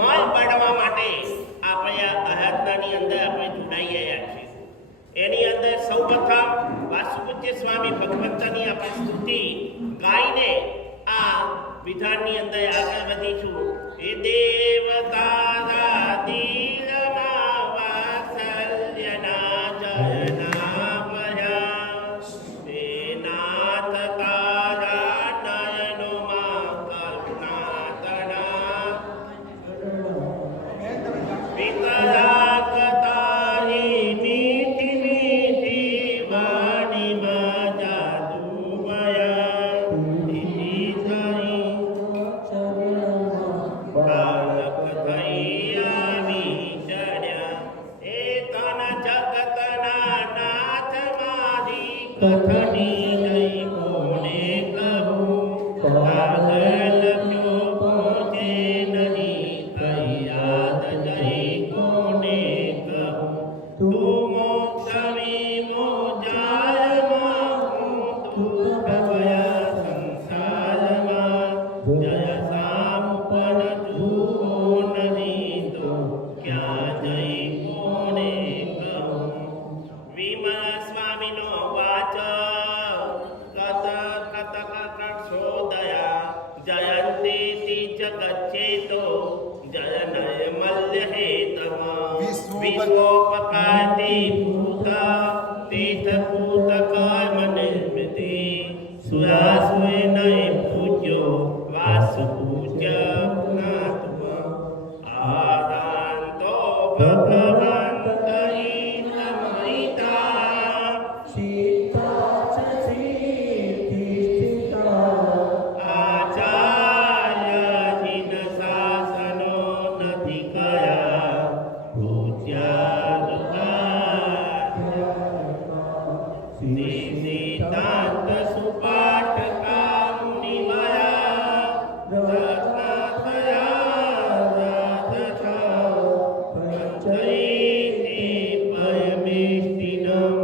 મલ બાળવા માટે આપણે આ આરાધનાની અંદર આપણે જોડાઈ ગયા છીએ. એની અંદર સૌપ્રથમ વાસુપૂજ્ય સ્વામી ભગવંતની આપણે સ્તુતિ ગાઈને આ વિધાનની અંદર આગળ વધીશું. હે દેવતા દિલના વાત્સલ્યના જયના ભયા હે નાથ તારા નયનોમાં કરુણાતના પિતરા કતારી મીઠી મીઠી વાણીમાં જાદુ ભયા દીદી થઈ બાળક થઈ આવી ચડ્યા એ તન જગતના નાથ મારી કથની જઈ કોને કહું આગળ લખ્યો પહોંચે નહીં થઈ યાદ જઈ કોને કહું તું મોક્ષમી મોજાયમાં હું દુઃખ ભયા સંસારમાં જય સામ પણ જુઓ નહીં તો ક્યાં જઈ કોને કહું. વિમલ સ્વામીનો વાચ કત કતક કક્ષોદયા જયંતી જગચ્છેતો જય નયમલ્ય હેતમ વિશ્વોપકાતિ ભૂત તીર્થભૂત કર્મનિર્મિતિ સુરાસુએ નય પૂજ્યો વાસુ પૂજ્ય જ્ઞાત્વ આદાંતો ભગવંત હિતમહિતા આચાર્યધીન શાસનો નથી કયા સિદ્ધાંત સુપાઠકા મુનિવયા રત્ના થયા રથછા પંચૈતિ પયમેષ્ટિનમ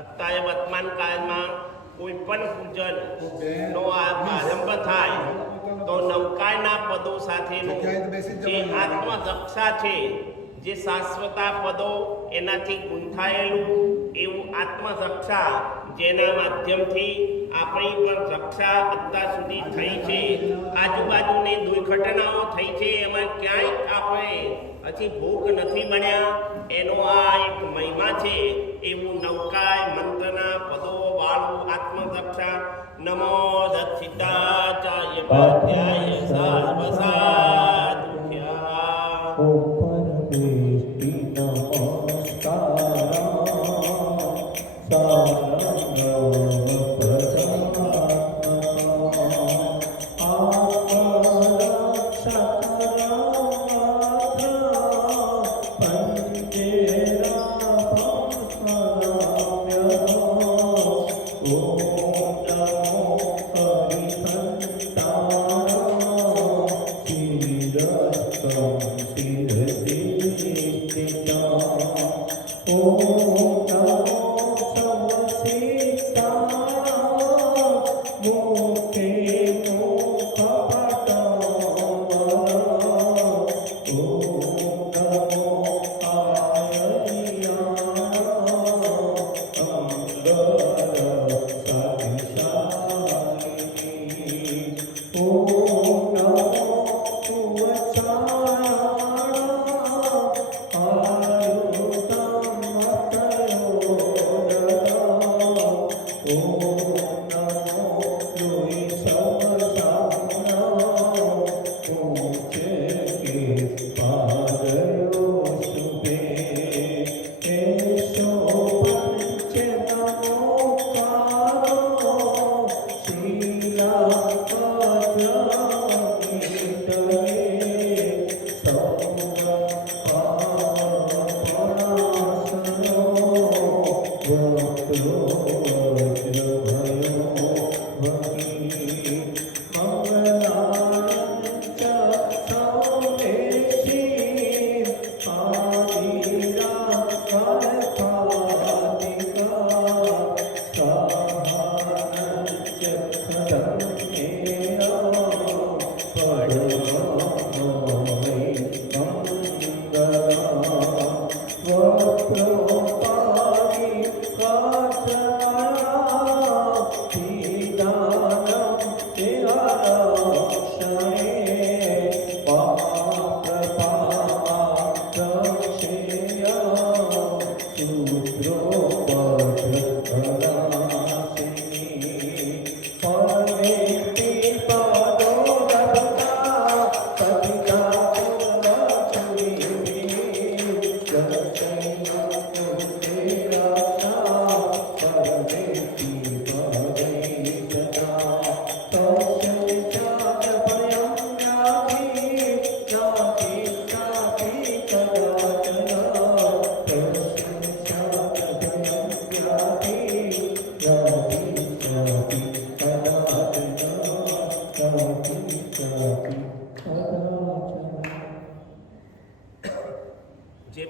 અત્યારે વર્તમાન કાળમાં કોઈ પણ પૂજનનો આ પ્રારંભ થાય તો નૌકાના પદો સાથેનું જે આત્મરક્ષા છે, જે શાશ્વતા પદો એનાથી ગૂંથાયેલું એવું આત્મરક્ષા જેના માધ્યમથી આપણી પણ રક્ષા અત્યાર સુધી થઈ છે. આજુબાજુની દુર્ઘટનાઓ થઈ છે એમાં ક્યાંય આપણે હજી ભોગ નથી બન્યા, એનો આ એક મહિમા છે. એવું નૌકાય મંત્રના પદો વાળું આત્મરક્ષા. નમો દક્ષિતાચાર્ય પાધ્યાય સર્વસાધુભ્યઃ.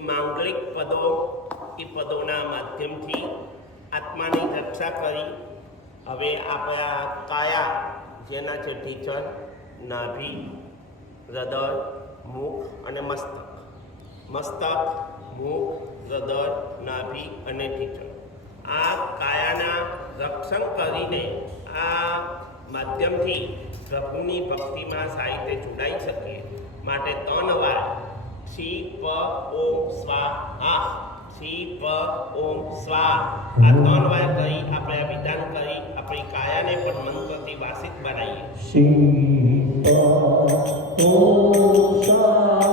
માંગલિક પદો એ પદોના માધ્યમથી આત્માની રક્ષા કરી હવે આપણા કાયા જેના છે ટીચર, નાભી, હૃદય, મુખ અને મસ્તક. મસ્તક, મુખ, હૃદય, નાભી અને ટીચર, આ કાયાના રક્ષણ કરીને આ માધ્યમથી પ્રભુની ભક્તિમાં સાહિત્ય જોડાઈ શકીએ માટે 3 વાર શ્રી પ ઓમ સ્વાહા, શ્રી પ ઓમ સ્વાહા આ 3 વાર કરી આપણે વિધાન કરી આપણી કાયાને પણ મંત્રથી વાસિત બનાવીએ. શ્રી પ ઓમ સ્વાહા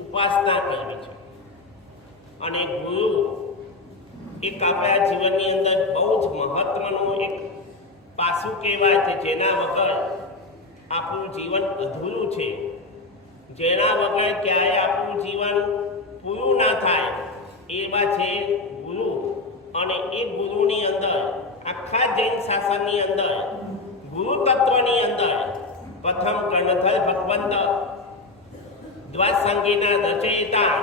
ઉપાસના કરવી છે અને ગુરુ એક આપણા જીવનની અંદર બહુ જ મહત્વનું એક પાસું કહેવાય છે, જેના વગર આપણું જીવન અધૂરું છે, જેના વગર ક્યાંય આપણું જીવન પૂરું ના થાય એવા છે ગુરુ. અને એ ગુરુની અંદર આખા જૈન શાસનની અંદર ગુરુ તત્વની અંદર પ્રથમ કર્ણધર ભગવંત દ્વાસંગીના રચયિતા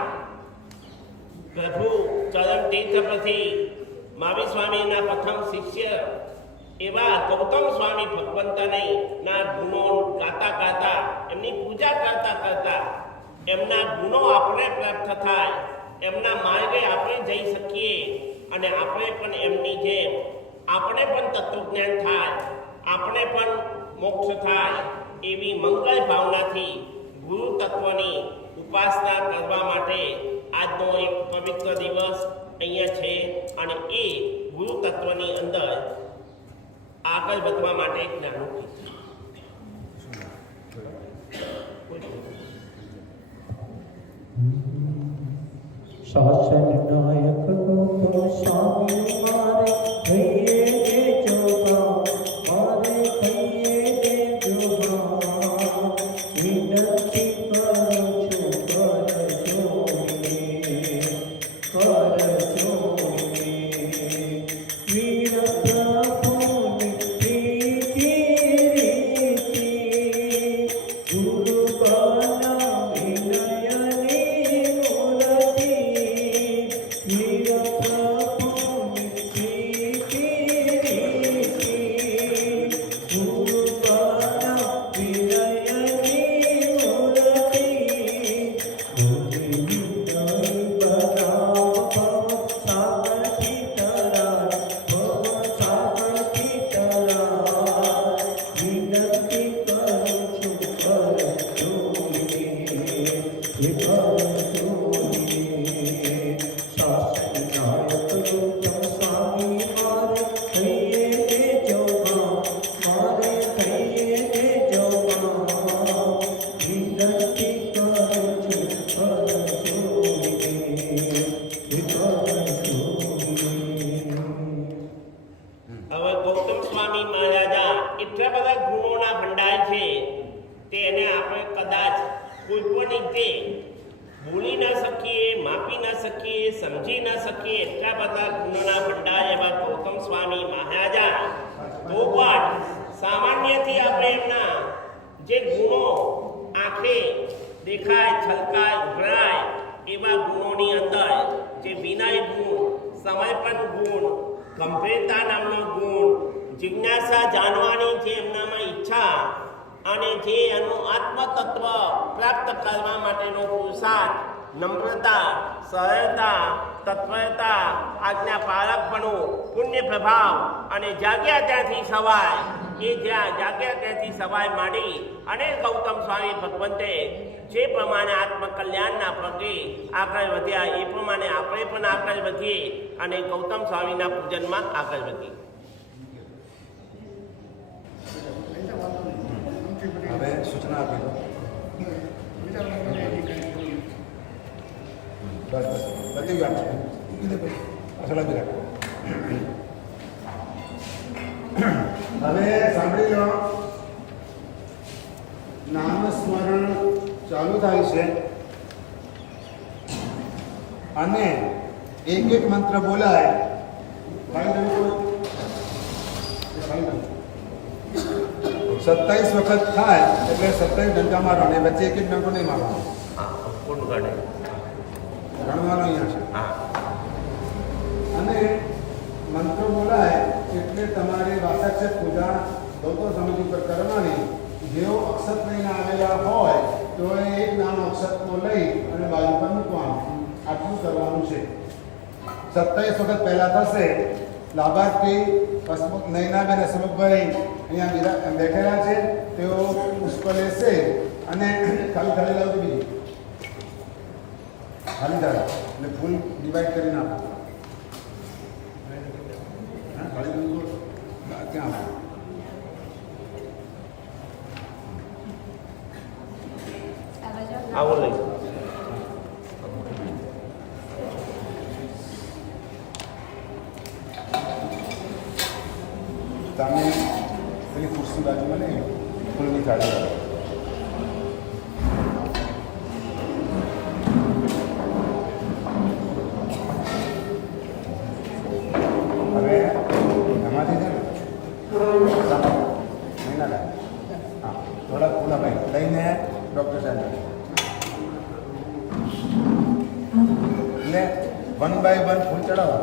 પ્રભુ ચરણ તીર્થ પછી મહાવીર સ્વામીના પ્રથમ શિષ્ય એવા ગૌતમ સ્વામી ભગવંતને ના ગુણો ગાતા ગાતા એમની પૂજા કરતા કરતા એમના ગુણો આપણે પ્રાપ્ત થાય, એમના માર્ગે આપણે જઈ શકીએ અને આપણે પણ એમની જેમ આપણે પણ તત્વજ્ઞાન થાય, આપણે પણ મોક્ષ થાય એવી મંગળ ભાવનાથી ગુરુ તત્વની ઉપાસના કરવા માટે આજનો એક પવિત્ર દિવસ અહીંયા છે અને એ ગુરુ તત્વની અંદર આગળ વધવા માટે એક નાનું ગીત. શાસન નાયક ગૌતમ સ્વામી મારે થઈએ દેજો ભાવ, મારે થઈએ દેજો ભાવ, વિનંતી કરું છું કરજો વીર પ્રભુની પ્રીતિ રીતિ, ગુરુ બના વિનયની મૂર્તિ, વીર પ્રભુની પ્રીતિ રીતિ, ગુરુ બના વિનયની મૂર્તિ, ગુરુ બનાવ ભવ સાગરથી તરાય, ભવ સાગરથી તરાય, વિનંતી કરું છું કરજો શાસન નાયક ગૌતમ સ્વામી મારે થઈએ દેજો ભાવ, મારે થઈએ દેજો ભાવ, વિનંતી કરું છું કરજો હવે ગૌતમ સ્વામી મહારાજા એટલા બધા ગુણોના ભંડાર છે તેને આપણે કદાચ કોઈ પણ રીતે બોલી ન શકીએ, માપી ન શકીએ, સમજી ન શકીએ, એટલા બધા ગુણોના ભંડાર એવા ગૌતમ સ્વામી મહારાજા. તો પણ સામાન્યથી આપણે એમના જે ગુણો આંખે દેખાય, છલકાય, ઉભરાય એવા ગુણોની અંદર જે વિનય ગુણ, સમર્પણ ગુણ, ગંભીરતા નામનો ગુણ, જિજ્ઞાસા જાણવાની જે એમનામાં ઈચ્છા અને જે એનું આત્મતત્વ પ્રાપ્ત કરવા માટેનો પુરુષાર્થ, નમ્રતા, સરળતા, તત્પરતા, આજ્ઞાપાલકપણું, પુણ્ય પ્રભાવ અને જાગ્યા ત્યાંથી સવાય એ જ્યાં જાગ્યા ત્યાંથી સવાય માંડી અને ગૌતમ સ્વામી ભગવંતે જે પ્રમાણે આત્મકલ્યાણના પગે આગળ વધ્યા એ પ્રમાણે આપણે પણ આગળ વધીએ અને ગૌતમ સ્વામીના પૂજનમાં આગળ વધીએ. બસ બધી વાત છે અસલ જ રાખો. હવે સાંભળી લો, નામ સ્મરણ ચાલુ થાય છે અને એક એક મંત્ર બોલાય. 27 વખત થાય એટલે 27 ડંકા મારવાનો, એ વચ્ચે એક એક ડંકો નહીં મારવાનો. હા કોણ ગણે? ગણવાનો અહીંયા છે. હા અને મંત્રો બોલાય એટલે તમારે વાસક્ષ પૂજા ગૌતમ સ્વામીજી ઉપર કરવાની. જેઓ અક્ષત લઈને આવેલા હોય તો એક નામ અક્ષતનો લઈ અને બાજુ પર મૂકવાનું. આટલું કરવાનું છે. 27 વખત પહેલા થશે. લાભાર્થી નૈનાબેન હસમુખભાઈ અહીંયા બેઠેલા છે, તેઓ પુષ્પ લેશે અને ખાલી થાળી લાવજો. બીજી ખાલી થાળી એટલે ફૂલ ડિવાઈડ કરી નાખો. હા થાળી ક્યાં આપો? આવો લઈ. તમે પેલી ખુરશી બાજુમાં નહીં ફૂલની થાળી લાવો. હવે એમાંથી છે ને નહીં ના લાગે. હા થોડાક ફૂલા ભાઈ લઈને ડૉક્ટર સાહેબ એટલે 1 by 1 ફૂલ ચડાવવા.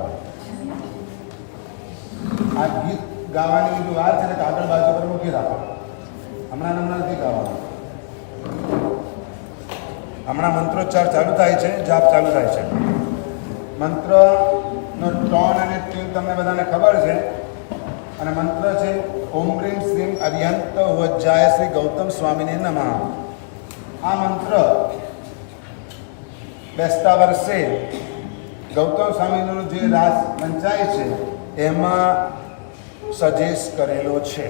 આ ગીત ગાવાની જો વાર છે ને કાગળ બાજુ પર મૂકી રાખો. હમણાં નથી ગાવાનું. હમણાં મંત્રોચ્ચાર ચાલુ થાય છે, જાપ ચાલુ થાય છે. મંત્રનો ટોન અને ટ્યુન તમને બધાને ખબર છે. અને મંત્ર છે ઓમ રીમ શ્રીમ અરિયંત વજ્જાય શ્રી ગૌતમ સ્વામીને નમઃ. આ મંત્ર બેસતા વર્ષે ગૌતમ સ્વામીનો જે રાસ વંચાય છે એમાં સજેસ્ટ કરેલો છે.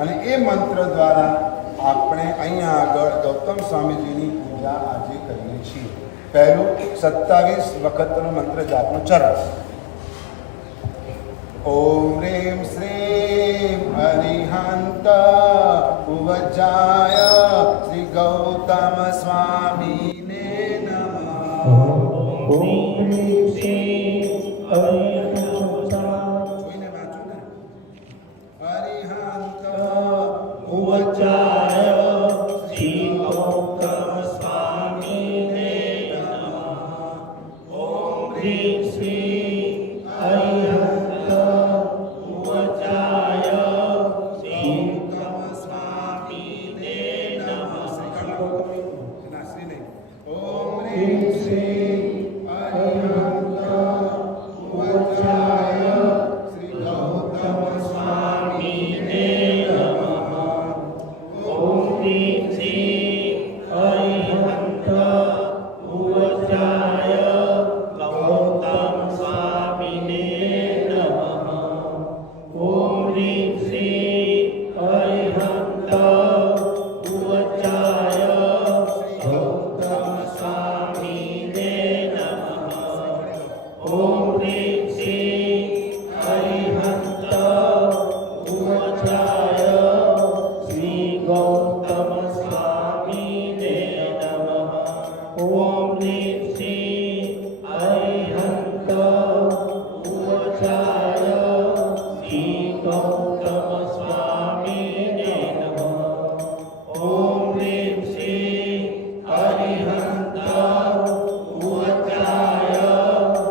અને એ મંત્ર દ્વારા આપણે અહીંયા આગળ ગૌતમ સ્વામીજીની પૂજા આજે કરીએ છીએ. પહેલું 27 વખતનો મંત્ર જાપનો ચરણ. ઓમ રીમ શ્રીમ અરિહંત ઉવજ્જાય શ્રી ગૌતમ સ્વામીને નમઃ. ઓમ શ્રી કોઈને વાંચો ને. અરિહંત ઉવજ્જાય શ્રી ગૌતમ સ્વામીને નમઃ. ઓમ શ્રી અરિહંત ઉવજ્જાય શ્રી ગૌતમ સ્વામીને નમઃ. ના શ્રી નહીં. ઓમ રીમ શ્રી અરિહંત ઉવજ્જાય શ્રી ગૌતમ સ્વામીને નમઃ. ઓમ શ્રી અરિહંત ઉવજ્જાય ગૌતમ સ્વામીને નમઃ. ઓમ શ્રી અરિહંત ઉવજ્જાય ગૌતમ સ્વામીને નમઃ. ઓમ શ્રી અરિહંત ઉવજ્જાય શ્રી ગૌતમ સ્વામીને નમઃ. ઓમ શ્રી અરિહંત ઉવજ્જાય શ્રી ગૌતમ સ્વામીને નમઃ. ઓમ શ્રી અરિહંત ઉવજ્જાય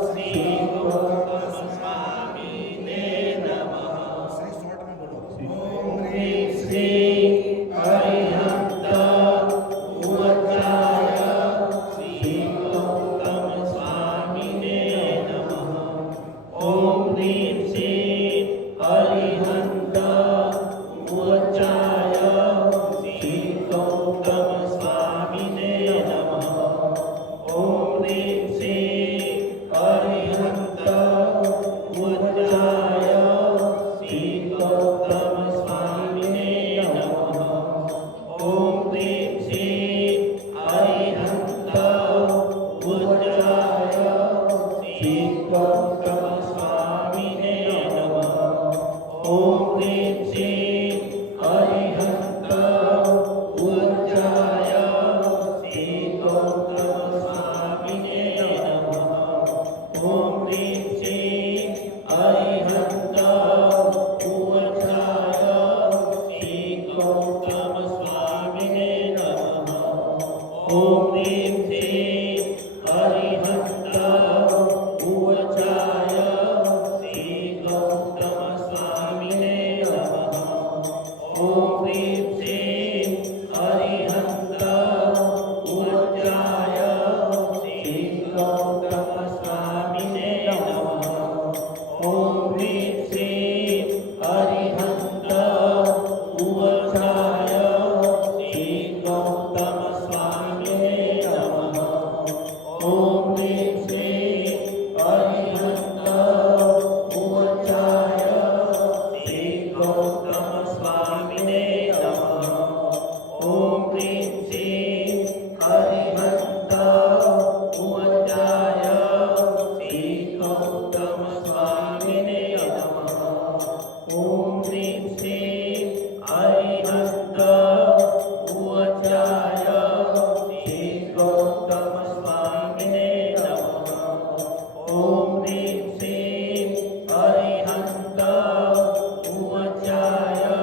શ્રી ગૌતમ સ્વામીને નમઃ. શ્રી શોર્ટમાં બોલો. ઓમ શ્રી અરિહંત ઉવજ્જાય શ્રી ગૌતમ સ્વામીને નમઃ. ઓમ શ્રી અરિહંત ઓમ હ્રીં શ્રીં અરિહંત ઉચ્ચાય શ્રી ગૌતમ સ્વામિને નમઃ. ઓમ હ્રીં શ્રીં અરિહંત ઉચ્ચાય શ્રી ગૌતમ સ્વામિને નમઃ. ઓમ હ્રીં શ્રીં અરિહંત ઉચ્ચાય શ્રી ગૌતમ સ્વામિને નમઃ. ઓમ હ્રીં શ્રીં અરિહંત ઉચ્ચાય શ્રી ગૌતમ સ્વામિને નમઃ. ઓમ હ્રીં શ્રીં અરિહંત ઉચ્ચાય શ્રી ગૌતમ સ્વામિને નમઃ. ઓમ હ્રીં શ્રીં અરિહંત ઉચ્ચાય શ્રી ગૌતમ સ્વામિને નમઃ. ઓમ હ્રીં શ્રીં અરિહંત ઉચ્ચાય શ્રી ગૌતમ સ્વામિને નમઃ. ઓમ હ્રીં શ્રીં અરિહંત ઉચ્ચાય શ્રી ગૌતમ સ્વામિને નમઃ. ઓમ હ્રીં શ્રીં અરિહંત ઉચ્ચાય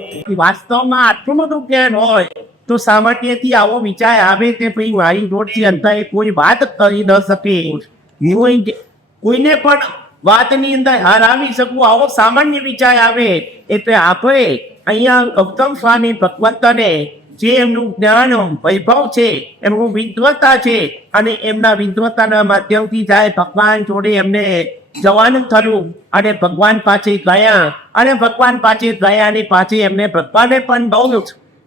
શ્રી વાસ્તવમાં આટલું બધું જ્ઞાન હોય તો સામાન્યથી આવો વિચાર આવે કે ભાઈ મારી જોડથી અંતરે કોઈ વાત કરી ન શકે, કોઈને પણ વાતની અંદર હરાવી શકું, આવો સામાન્ય વિચાર આવે. એટલે આપણે અહીંયા ગૌતમ સ્વામી ભગવંતને જે એમનું જ્ઞાન વૈભવ છે, એમનું વિદ્વતા છે, અને એમના વિદ્વતાના માધ્યમથી જાય ભગવાન જોડે એમને જવાનું થયું અને ભગવાન પાસે ગયા, અને ભગવાન પાસે ગયા અને પાછી એમને ભગવાને પણ બહુ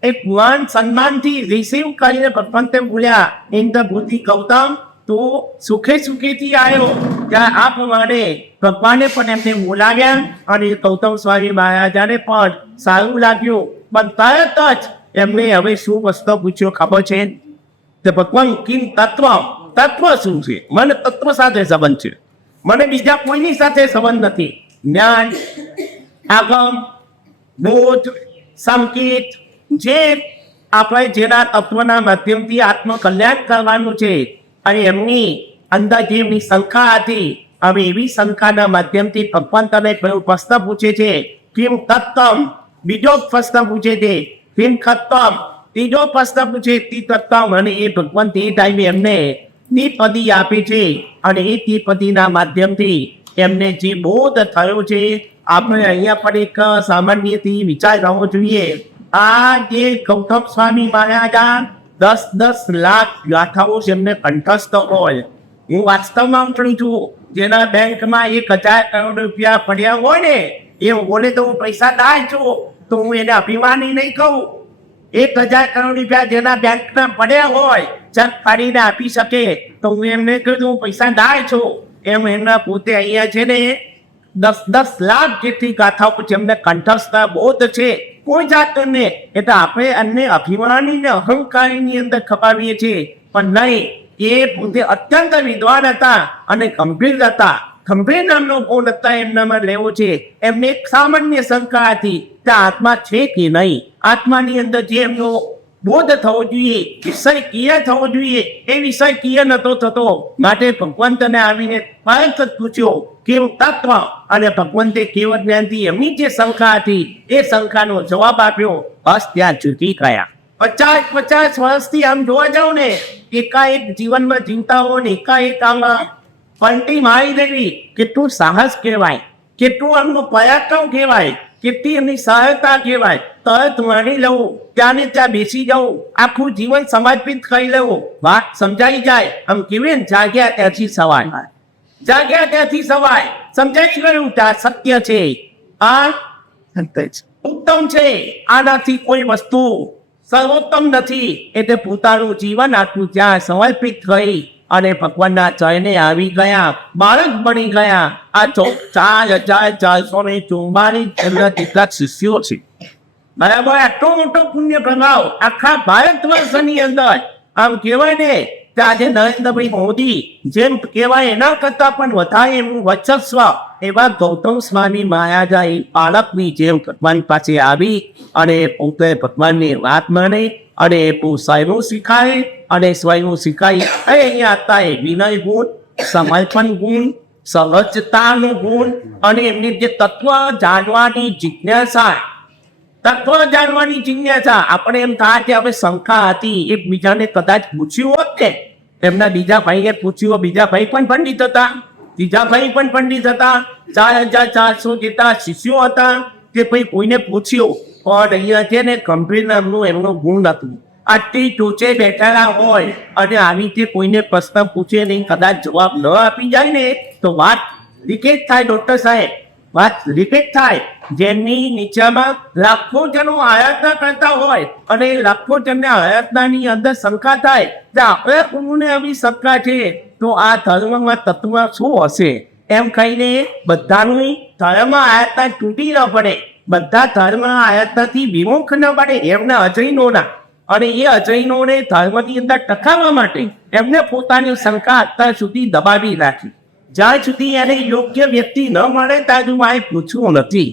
એક માન સન્માનથી રિસીવ કરીને ભગવંતે બોલ્યા, ઇન્દ્ર બુદ્ધિ ગૌતમ તું સુખે સુખેથી આવ્યો. ત્યાં આ પ્રમાણે ભગવાને પણ એમને બોલાવ્યા અને ગૌતમ સ્વામી મહારાજાને પણ સારું લાગ્યું. પણ તરત જ એમને હવે શું વસ્તુ પૂછ્યો ખબર છે? કે ભગવાન કિમ તત્વ, તત્વ શું છે? મને તત્વ સાથે સંબંધ છે, મને બીજા કોઈની સાથે સંબંધ નથી. જ્ઞાન, આગમ, બોધ, સંકેત, જે આપણે જેના તત્વના માધ્યમથી આત્મકલ્યાણ કરવાનું છે, અને એમની અંદર જે એમની શંકા હતી, હવે એવી શંકાના માધ્યમથી ભગવાન તને પેલો પ્રશ્ન પૂછે છે, કિમ તત્વમ. બીજો પ્રશ્ન પૂછે છે, કિમ ખત્તમ. ત્રીજો પ્રશ્ન પૂછે તી તત્વમ. અને એ ભગવાન તે ટાઈમે એમને ત્રિપદી આપે છે, અને એ ત્રિપદીના માધ્યમથી એમને જે બોધ થયો છે, આપણે અહીંયા પણ એક સામાન્યથી વિચાર કરવો જોઈએ. આ જે ગૌતમ સ્વામી મહારાજા 10-10 લાખ ગાથાઓ જેમને કંઠસ્થ હોય, હું વાસ્તવમાં ઉતરું છું, જેના બેંકમાં 1000 કરોડ રૂપિયા પડ્યા હોય ને, એ બોલે તો હું પૈસાદાર છું, તો હું એને અભિમાની નહીં કહું. 1000 કરોડ રૂપિયા જેના બેંકમાં પડ્યા હોય, ચેક ફાડીને આપી શકે, તો હું એમને કહું હું પૈસાદાર છું. એમ એમના પોતે અહીંયા છે ને 10-10 લાખ જેટલી ગાથાઓ જેમને કંઠસ્થ બોધ છે, કોઈ જાત ને. એટલે આપણે અન્ય અભિમાની ને અહંકારીની અંદર ખપાવીએ છીએ, પણ નહીં, એ પોતે અત્યંત વિદ્વાન હતા અને ગંભીર હતા. ગંભીર નામનો ગુણ હતા એમનામાં લેવો છે. એમને એક સામાન્ય શંકા હતી કે આત્મા છે કે નહીં, આત્માની અંદર જે એમનો બોધ થવો જોઈએ, વિષય ક્રિય થવો જોઈએ, એ વિષય ક્રિય નતો થતો. માટે ભગવંતને આવીને તરત જ પૂછ્યો કેવું તત્વ, અને ભગવંતે કેવળ જ્ઞાનથી એમની જે શંકા હતી એ શંકાનો જવાબ આપ્યો. બસ ત્યાં ચૂકી ગયા. 50 વર્ષથી આમ જોવા જાવ ને, એકાએક જીવનમાં જીવતા હોય ને એકાએક આમાં પલટી મારી દેવી, કેટલું સાહસ કહેવાય, કેટલું આમનું પરાક્રમ કહેવાય, કેટલી એમની સહાયતા કહેવાય. તરત માની લઉં, ત્યાં ને ત્યાં બેસી જાઉં, આખું જીવન સમર્પિત કરી લેવું, વાત સમજાઈ જાય. આમ કેવી ને જાગ્યા ત્યાંથી સવાય, જાગ્યા ત્યાંથી સવાય, સમજાઈ ગયું ત્યાં સત્ય છે, આ ઉત્તમ છે, આનાથી કોઈ વસ્તુ સર્વોત્તમ નથી. એટલે પોતાનું જીવન આટલું ત્યાં સમર્પિત કરી અને ભગવાનના ચરણે આવી ગયા, બાળક બની ગયા. આ 4444 એમના કેટલાક શિષ્યો છે. બરાબર, આટલો મોટો પુણ્ય પ્રભાવ આખા ભારત વર્ષની અંદર આમ કહેવાય ને કે આજે નરેન્દ્રભાઈ મોદી જેમ કહેવાય એના કરતા પણ વધારે એમનું વર્ચસ્વ એવા ગૌતમ સ્વામી મહારાજા એ બાળકની જેમ ભગવાન પાસે આવી અને પોતે ભગવાનની વાત માને અને સ્વયં શીખાય અને સ્વયં શીખાય અહીંયા હતા એ વિનય ગુણ, સમર્પણ ગુણ, સહજતાનો ગુણ અને એમની જે તત્વ જાણવાની જિજ્ઞાસા આપણે એમ થાય કે હવે શંકા હતી એકબીજાને કદાચ પૂછ્યું હોત ને એમના બીજા ભાઈએ પૂછ્યું, બીજા ભાઈ પણ પંડિત હતા, ત્રીજા ભાઈ પણ પંડિત હતા, 4400 જેટલા શિષ્યો હતા કે ભાઈ કોઈને પૂછ્યું પણ અહીંયા છે ને ગંભીર નામનું એમનું ગુણ હતું. આટલી ટોચે બેઠેલા હોય અને આવી રીતે કોઈને પ્રશ્ન પૂછે નહીં, કદાચ જવાબ ન આપી જાય ને તો વાત લીકેજ થાય. ડોક્ટર સાહેબ, વાત લીકેજ થાય. જેમની નીચામાં લાખો જનો આરાધના કરતા હોય અને લાખો જણને આરાધનાની અંદર શંકા થાય કે આપણે કોઈને આવી શંકા છે તો આ ધર્મમાં તત્વ શું હશે એમ કહીને બધાનું ધર્મ આરાધના તૂટી ન પડે, બધા ધર્મ આરાધનાથી વિમુખ ન પડે એમને અજૈનોના અને એ અજૈનોને ધર્મની અંદર ટકાવવા માટે એમને પોતાની શંકા અત્યાર સુધી દબાવી રાખી. જ્યાં સુધી એને યોગ્ય વ્યક્તિ ન મળે ત્યાં સુધી મારે પૂછવું નથી.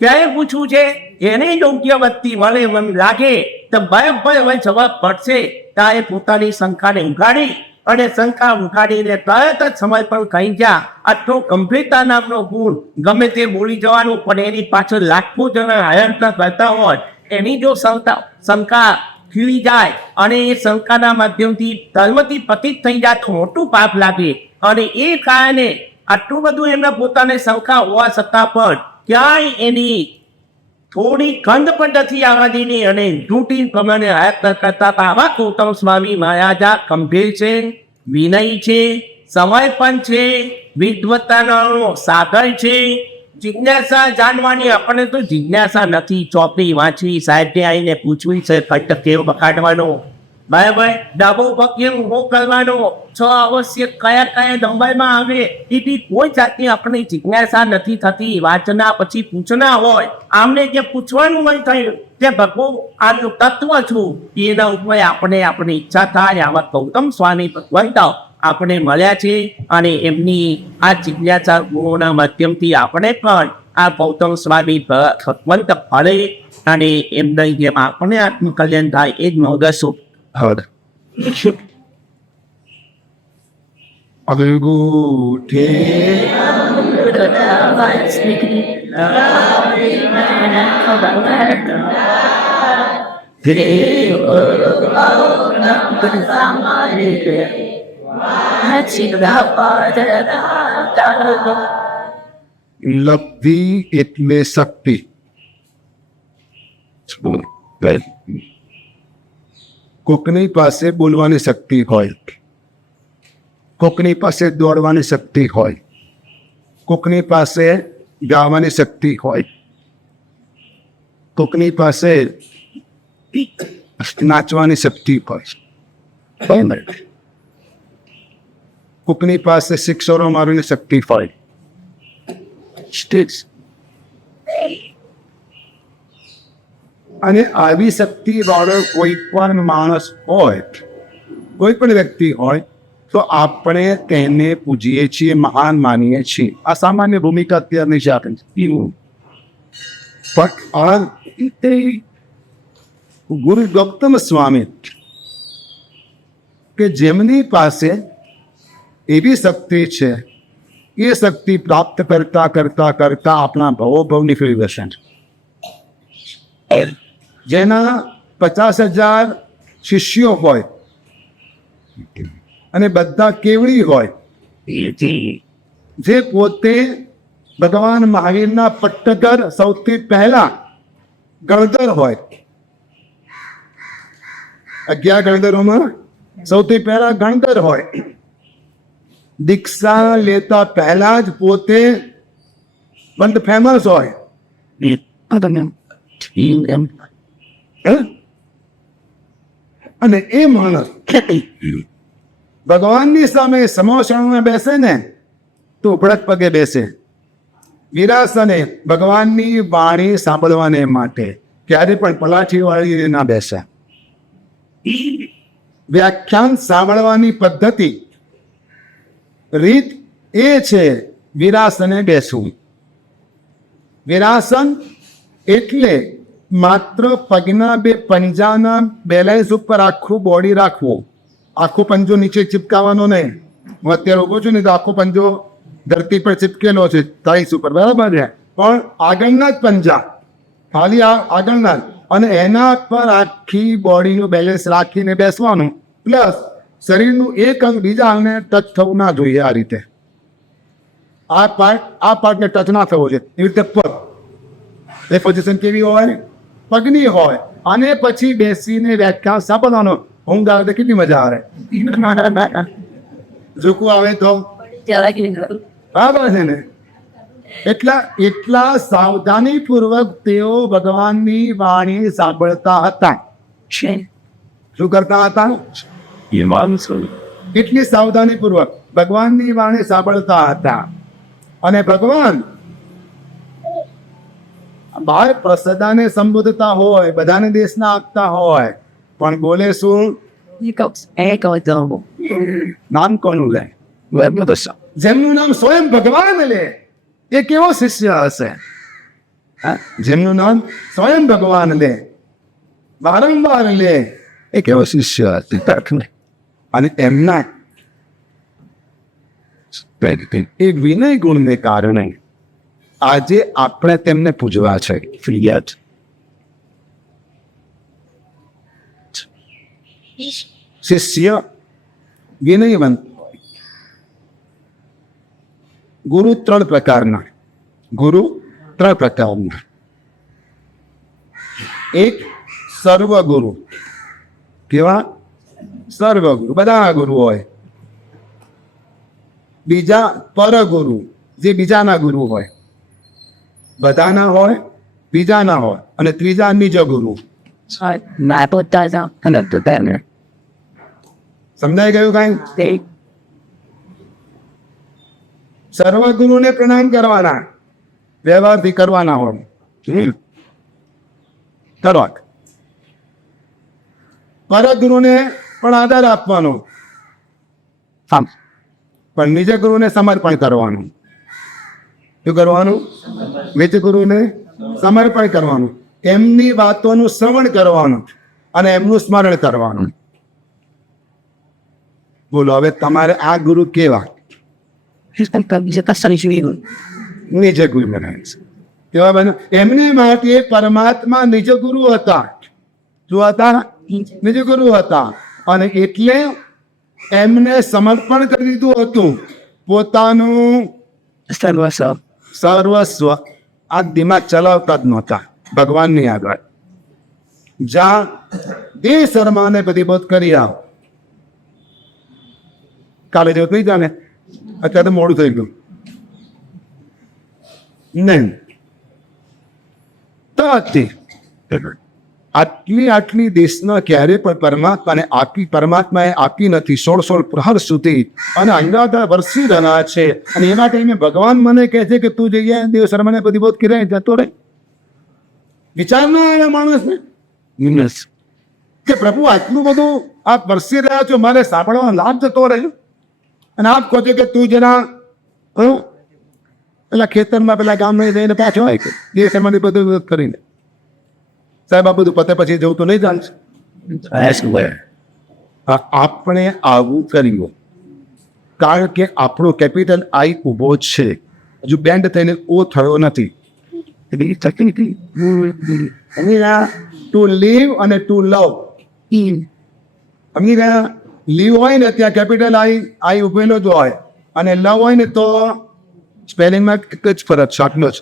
ક્યારે પૂછવું છે? એને યોગ્ય વ્યક્તિ મળે મને લાગે તો બરાબર જવાબ પડશે ત્યારે પોતાની શંકાને ઉઘાડી અને શંકા ઉઘાડીને તરત જ સમય પણ કહી જા. આટલો ગંભીરતા નામનો ગુણ ગમે તે બોલી જવાનું પણ એની પાછળ લાખો જણા આરાધના કરતા હોય એની જો શંકા ખીલી જાય અને એ શંકાના માધ્યમથી ધર્મથી પતિત થઈ જાય તો મોટું પાપ લાગે અને એ કારણે આટલું બધું એમને પોતાને શંકા હોવા છતાં પણ ક્યાંય એની થોડી ગંધ પણ નથી આવવા દીધી અને જૂટી પ્રમાણે આયાત કરતા આવા ગૌતમ સ્વામી મહારાજા ગંભીર છે, વિનય છે, સમર્પણ છે, વિદ્વતાનો સાગર છે. જિજ્ઞાસા જાણવાની આપણને તો જિજ્ઞાસા નથી. ચોપડી વાંચવી, સાહેબને આવીને પૂછવી છે, કટ કેવ બખાડવાનો, બરાબર, ડાબો પગ ઉભો કરવાનો, અવશ્ય કયા નંબરમાં આવે એવી કોઈ જાતની આપણને જિજ્ઞાસા નથી થતી. વાંચના પછી પૂછના હોય, આમને જે પૂછવાનું મન થયું કે ભગવાન આનું તત્વ છું એના ઉપર આપણે આપણી ઈચ્છા થાય. આવા ગૌતમ સ્વામી ભગવંત આપણે મળ્યા છે અને એમની આ જિજ્ઞાસા ગુણોના માધ્યમથી આપણે પણ આ ગૌતમ સ્વામી ભગવંત ફળે અને એમની જેમ આપણે આત્મકલ્યાણ થાય એ જ મોગશું. અંગૂઠે લબ્ધિ એટલે શક્તિ. કોકની પાસે બોલવાની શક્તિ હોય, કોકની પાસે દોડવાની શક્તિ હોય, કોકની પાસે ગાવાની શક્તિ હોય, કોકની પાસે નાચવાની શક્તિ હોય, કોકની પાસે શિક્ષરો મારવાની શક્તિ હોય. અને આવી શક્તિ વાળો કોઈ પણ માણસ હોય, કોઈ પણ વ્યક્તિ હોય તો આપણે તેને પૂજીએ છીએ, મહાન માનીએ છીએ. આ સામાન્ય ભૂમિકા અત્યારની છે આપણી. પણ ગુરુ ગૌતમ સ્વામી કે જેમની પાસે એવી શક્તિ છે, એ શક્તિ પ્રાપ્ત કરતા કરતા કરતા આપણા ભવોભવની ફેરવી જશે. જેના 50,000 શિષ્યો હોય અને બધા કેવડી હોય, જે પોતે ભગવાન મહાવીરના પટ્ટગર સૌથી પહેલા ગણધર હોય. 11 ગણધરોમાં સૌથી પહેલા ગણધર હોય. દીક્ષા લેતા પહેલા જ પોતે બંધ ફેમસ હોય. અને એ માણસ ભગવાનની સામે સમોસણમાં બેસે ને તો ઉભડક પગે બેસે. વિરાસને ભગવાનની વાણી સાંભળવાને માટે ક્યારે પણ પલાઠી વાળી ના બેસે. વ્યાખ્યાન સાંભળવાની પદ્ધતિ રીત એ છે વિરાસને બેસવું. વિરાસન એટલે માત્ર પગના બે પંજાના બેલેન્સ ઉપર આખું બોડી રાખવું. આખો પંજો નીચે ચિપકાવાનો નહીં. હું અત્યારે ઉભો છું ને તો આખો પંજો ધરતી પર ચિપકેલો છે તાઈસ ઉપર, બરાબર છે, પણ આગળના જ પંજા, ખાલી આગળના જ, અને એના પર આખી બોડીનું બેલેન્સ રાખીને બેસવાનું. પ્લસ શરીરનું એક અંગ બીજા અંગને ટચ થવું ના જોઈએ. આ રીતે આ પાર્ટને ટચ ના થવો જોઈએ. એવી રીતે પગ, એ પોઝિશન કેવી હોય? પગની હોય. અને પછી બેસીને વ્યાખ્યાન સાંભળવાનો. ઊંઘ આવે તો કેટલી મજા આવે. ઝૂકવું આવે તો બરાબર છે ને. એટલા સાવધાનીપૂર્વક તેઓ ભગવાનની વાણી સાંભળતા હતા. શું કરતા હતા? એટલી સાવધાનીપૂર્વક ભગવાનની વાણી સાંભળતા હતા. અને ભગવાન બહાર પ્રસદાને સંબોધતા હોય, બધાને દેશના આપતા હોય, પણ બોલે શું? નામ કોનું લે? જેમનું નામ સ્વયં ભગવાન લે એ કેવો શિષ્ય હશે? જેમનું નામ સ્વયં ભગવાન લે, વારંવાર લે, એ કેવો શિષ્ય હશે? અને એમના એ વિનય ગુણને કારણે આજે આપણે તેમને પૂજવા છે. ફરિયાદ શિષ્ય વિનયવંત. ગુરુ ત્રણ પ્રકારના. એક સર્વગુરુ. કેવા? સર્વગુરુ, બધા ગુરુ હોય. બીજા પરગુરુ, જે બીજાના ગુરુ હોય, બધાના હોય, બીજાના હોય. અને ત્રીજા નિજ ગુરુ. સમજાઈ ગયું કઈ? સર્વગુરુને પ્રણામ કરવાના, વ્યવહારથી કરવાના હોય. કરવા. પરગુરુને પણ આદર આપવાનો, પણ નિજ ગુરુને સમર્પણ કરવાનું. શું કરવાનું? નિજ ગુરુને સમર્પણ કરવાનું. એમની વાતોનું શ્રવણ કરવાનું અને એમનું સ્મરણ કરવાનું. બોલો હવે તમારે આ ગુરુ કેવા? નિજ ગુરુ કેવા બન્યું? એમને માટે પરમાત્મા નિજ ગુરુ હતા. શું હતા? નિજ ગુરુ હતા. અને એટલે એમને સમર્પણ કરી દીધું હતું પોતાનું સર્વસ્વ. આ દિમાગ ચલાવતા જ નહોતા ભગવાનની આગળ. જા દેહ શર્માને પ્રતિબોધ કરી આવ. કાલે જેવું નહીં જાણે, અત્યારે તો મોડું થઈ ગયું. નહીં તો આટલી દેશના ક્યારે પણ પરમાત્માને આપી, પરમાત્માએ આપી નથી. 16 પ્રહર સુધી અને અંગાધા વરસી રહ્યા છે. અને એના ટાઈમે ભગવાન મને કહે છે કે તું જઈએ દેવ શર્માને પ્રતિબોધ કરી જતો રહે. વિચાર ના આવે માણસને કે પ્રભુ આટલું બધું આપ વરસી રહ્યા છો, મારે સાંભળવાનો લાભ જતો રહ્યો. અને આપ કહો છો કે તું જરા પેલા ખેતરમાં પેલા ગામમાં જઈને પાછો આવે દેવ શર્માની પ્રતિબોધ કરીને. સાહેબ આ બધું પતે પછી જવું તો નહીં ચાલશે. આપણે આવું કર્યું કારણ કે આપણો કેપિટલ આઈ ઉભો છે, હજુ બેન્ડ થઈને ઓ થયો નથી. ટુ લીવ અને ટુ લવ. સમજી ગયા? લીવ હોય ને ત્યાં કેપિટલ આઈ ઉભેલો જ હોય, અને લવ હોય ને તો સ્પેલિંગમાં એક જ ફરક શાકનો જ.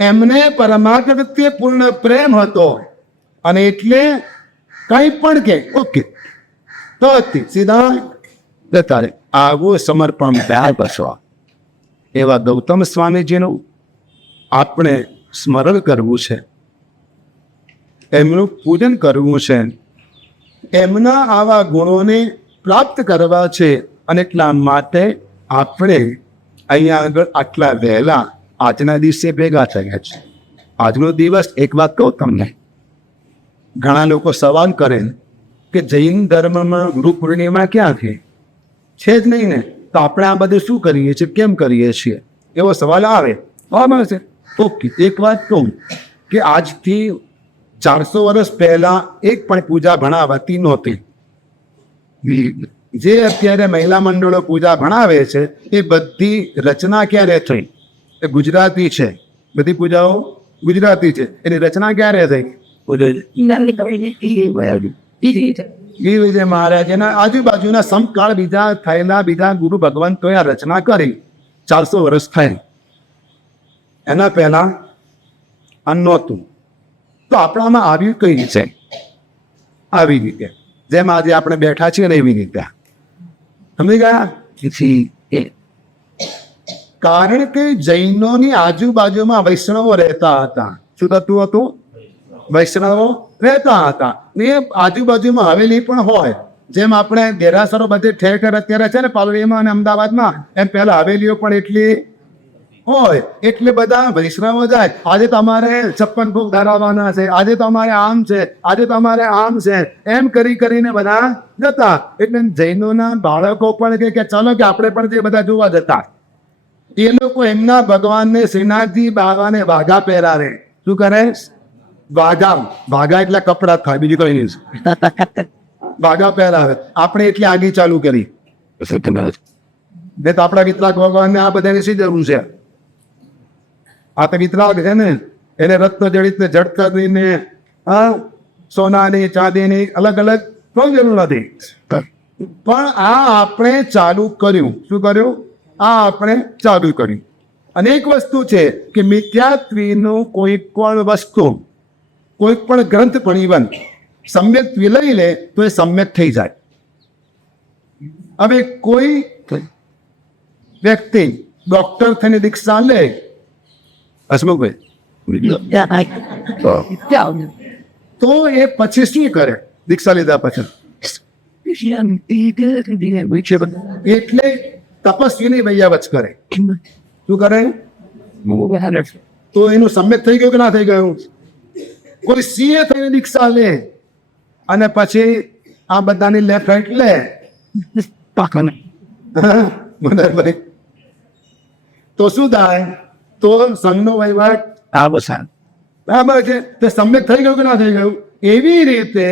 એમને પરમાત્મા પ્રત્યે પૂર્ણ પ્રેમ હતો અને એટલે કંઈ પણ કે ઓકે તો સીધા જતા રહે. આવું સમર્પણ બસવા એવા ગૌતમ સ્વામીજીનું આપણે સ્મરણ કરવું છે, એમનું પૂજન કરવું છે, એમના આવા ગુણોને પ્રાપ્ત કરવા છે. અને એટલા માટે આપણે અહીંયા આગળ આટલા વહેલા આજના દિવસે ભેગા થયા છે. આજનો દિવસ એક વાત કહું તમને, ઘણા લોકો સવાલ કરે કે જૈન ધર્મમાં ગુરુ પૂર્ણિમા ક્યાં છે જ નહીં ને, તો આપણે આ બધું શું કરીએ છીએ, કેમ કરીએ છીએ, એવો સવાલ આવે. બરાબર છે. તો એક વાત કહું કે આજથી 400 વર્ષ પહેલા એક પણ પૂજા ભણાવાતી નહોતી. જે અત્યારે મહિલા મંડળો પૂજા ભણાવે છે એ બધી રચના ક્યારે થઈ? એ ગુજરાતી છે. બધી પૂજાઓ ગુજરાતી છે. એની રચના ક્યારે થઈ? વિજય મહારાજ એના આજુબાજુના સમકાળ બીજા થયેલા બીજા ગુરુ ભગવંતોએ આ રચના કરી. 400 વર્ષ થઈ. એના પહેલા આ નહોતું. તો આપણામાં આવ્યું કઈ રીતે? આવી રીતે જેમ આજે આપણે બેઠા છીએ ને એવી રીતે. સમજી ગયા? કારણ કે જૈનોની આજુબાજુમાં વૈષ્ણવો રહેતા હતા. શું થતું હતું? વૈષ્ણવો રહેતા હતા. એ આજુબાજુમાં હવેલી પણ હોય. જેમ આપણે દેરાસરો બધે ઠેર ઠેર અત્યારે છે ને પાલડીમાં અને અમદાવાદમાં, એમ પહેલા હવેલીઓ પણ એટલી હોય. એટલે બધા વૈષ્ણવો જાય. આજે તમારે 56 ભોગ ધરાવવાના છે, આજે તમારે આમ છે, આજે તમારે આમ છે, એમ કરી કરીને બધા જતા. એટલે જૈનોના બાળકો પણ કે ચાલો કે આપણે પણ તે બધા જોવા જતા. એ લોકો એમના ભગવાનને શ્રીનાથજી બાબાને વાઘા પહેરાવે. શું કરે? વાઘા એટલે કપડા થાય, બીજું કઈ નહીં. વાઘા પહેરાવે. આપણે એટલી આગી ચાલુ કરી. આપણા કેટલાક ભગવાનને આ બધાની શી જરૂર છે? આ તો વિતરાગ છે ને, એને રત્ન જડિત જડ કરીને સોનાની ચાંદીની અલગ અલગ કોઈ જરૂર નથી. પણ આ આપણે ચાલુ કર્યું. શું કર્યું? આ આપણે ચાલુ કર્યું. અને એક વસ્તુ છે કે મિથ્યાત્વીનું કોઈ પણ વસ્તુ, કોઈ પણ ગ્રંથ ભણીવન સમ્યક્ત્વી લઈ લે તો એ સમ્યક થઈ જાય. હવે કોઈ વ્યક્તિ ડોક્ટર થઈને દીક્ષા લે, હસમુખભાઈ, તો એ પછી શું કરે? દીક્ષા લીધા પછી એટલે તપસ્વીની વૈયાવચ કરે. શું કરે? તો એનું સમ્યક થઈ ગયું કે ના થઈ ગયું? કોઈ સીએ થઈને દીક્ષા લે અને પછી આ બધાની લેફ્ટ રાઈટ લે, બરાબર, તો શું થાય? તો સંઘનો વહીવટ બરાબર છે. તો સમ્યક થઈ ગયું કે ના થઈ ગયું? એવી રીતે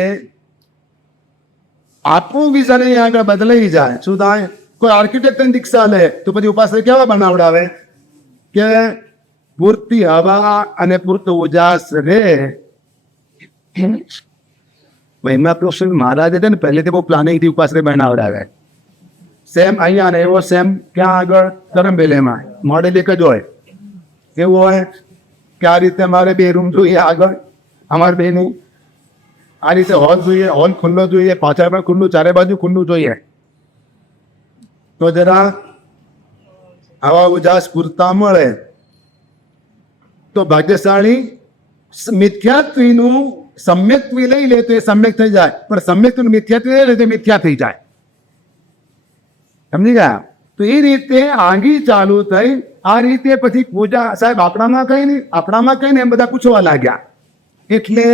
આપણું વિઝન આગળ બદલાઈ જાય. શું થાય? કોઈ આર્કિટેક્ટની દીક્ષા લે તો પછી ઉપાસક કેવા બનાવડાવે કે પૂરતી હવા અને પૂરતું ઉજાસ રહે. એમના પ્રોફેસર મહારાજ હતા ને, પહેલેથી બહુ પ્લાનિંગથી ઉપાસક બનાવડાવે. સેમ અહીંયા ને એવો સેમ ક્યાં આગળ ધરમબેલેમાં મોડેલ એક જ હોય. કેવું હોય કે આ રીતે અમારે 2 રૂમ જોઈએ આગળ, અમારે 2 ની આ રીતે હોલ જોઈએ, હોલ ખુલ્લો જોઈએ, પાછળ પણ ખુલ્લું, ચારે બાજુ ખુલ્લું જોઈએ. તો જરા હવા ઉજાસ પૂરતા મળે તો ભાગ્યશાળી. મિથ્યાત્વીનું સમ્યક્ત્વી લઈ લે તો એ સમ્યક થઈ જાય, પણ સમ્યક્ત્વીનું મિથ્યાત્વી લઈ લે તો મિથ્યા થઈ જાય. સમજી ગયા? તો એ રીતે આગી ચાલુ થઈ. આ રીતે પછી પૂજા, સાહેબ આપણામાં કઈ નહીં, આપણામાં કઈ નહીં, એમ બધા પૂછવા લાગ્યા. એટલે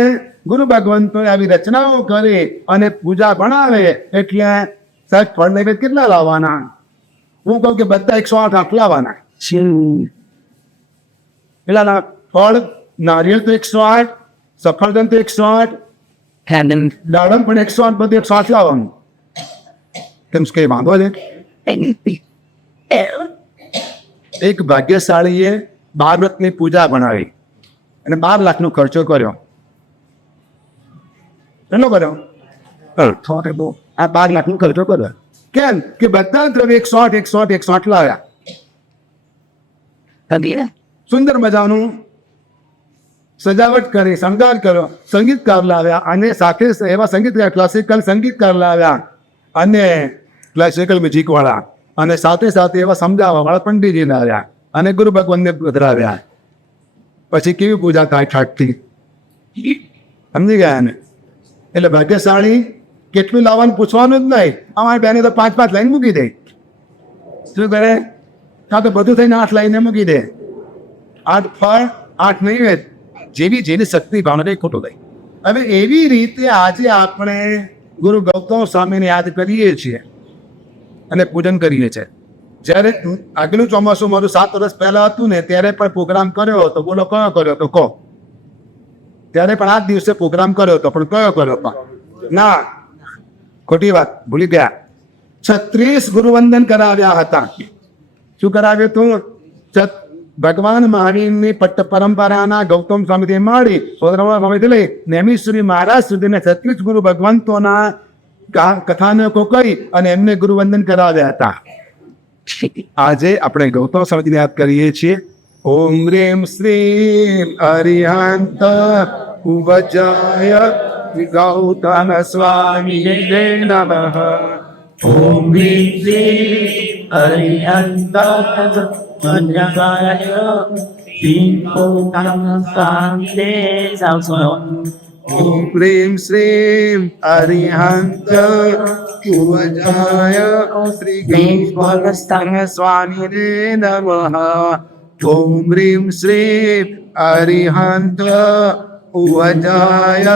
ગુરુ ભગવંતોએ આવી રચનાઓ કરે અને પૂજા ભણાવે. એટલે સાહેબ ફળ નૈવેદ્ય કેટલા લાવવાના? હું કહું કે બધા 108 લાવવાના. કેટલા ફળ? નારિયેળ તો 108, સફરજન તો 108, દાડમ પણ 108, બધું 108 લાવવાનું. કેમ કઈ વાંધો છે? એક ભાગ્યશાળીએ 12 વ્રતની પૂજા બનાવી અને 12 લાખનો ખર્ચો કર્યો. કેટલો કર્યો? આ 12 લાખનો ખર્ચો કર્યો. કેમ? કે બધા દ્રવ્ય 108 લાવ્યા. સુંદર મજાનું સજાવટ કરી, શણગાર કર્યો, સંગીતકાર લાવ્યા અને સાથે એવા સંગીતકાર, ક્લાસિકલ સંગીતકાર લાવ્યા અને ક્લાસિકલ મ્યુઝિક વાળા, અને સાથે સાથે એવા સમજાવવા વાળા પંડિતજી લાવ્યા અને ગુરુ ભગવાનને પધરાવ્યા. પછી કેવી પૂજા થાય ઠાઠથી? સમજી ગયા ને? એટલે ભાગ્યશાળી કેટલું લાવવાનું પૂછવાનું જ નહીં. અમારી બેને તો 5 લાઈન મૂકી દે. શું કરે? કાં તો બધું થઈને 8 લાઈને મૂકી દે. 8 ફળ 8 નૈવેદ્ય, જેવી જેની શક્તિ ભાવના ખોટું થાય. હવે એવી રીતે આજે આપણે ગુરુ ગૌતમ સ્વામીને યાદ કરીએ છીએ અને પૂજન કરીએ છીએ. જ્યારે આગલું ચોમાસું મારું 7 વર્ષ પહેલા હતું ને ત્યારે પણ પ્રોગ્રામ કર્યો હતો. બોલો કયો કર્યો હતો કહો? ત્યારે પણ આ જ દિવસે પ્રોગ્રામ કર્યો હતો, પણ કયો કર્યો હતો? ના, ખોટી વાત, ભૂલી ગયા. 36 ગુરુવંદન કરાવ્યા હતા. શું કરાવ્યું હતું? ભગવાન મહાવીરની પટ્ટ પરંપરાના ગૌતમ સ્વામીથી મળી સ્વામીથી લઈ નેમિશ્વરી મહારાજ સુધીને 36 ગુરુ ભગવંતોના કથાનકો કરી અને એમને ગુરુવંદન કરાવ્યા હતા. આજે આપણે ગૌતમ સ્વામીને યાદ કરીએ છીએ. ઓમ રીમ શ્રીમ અરિહંત ઉવજાય ગૌતમ સ્વામીને નમઃ. Om Rim Rim Arihanta Manjaya Vinpo Tamsante Samson ઓમ રીમ શ્રીમ અરિહંત ઉવજાય શ્રી ગૌતમ સ્વામીને નમઃ. ઓમ રીમ શ્રીમ અરિહંત ઉવજાય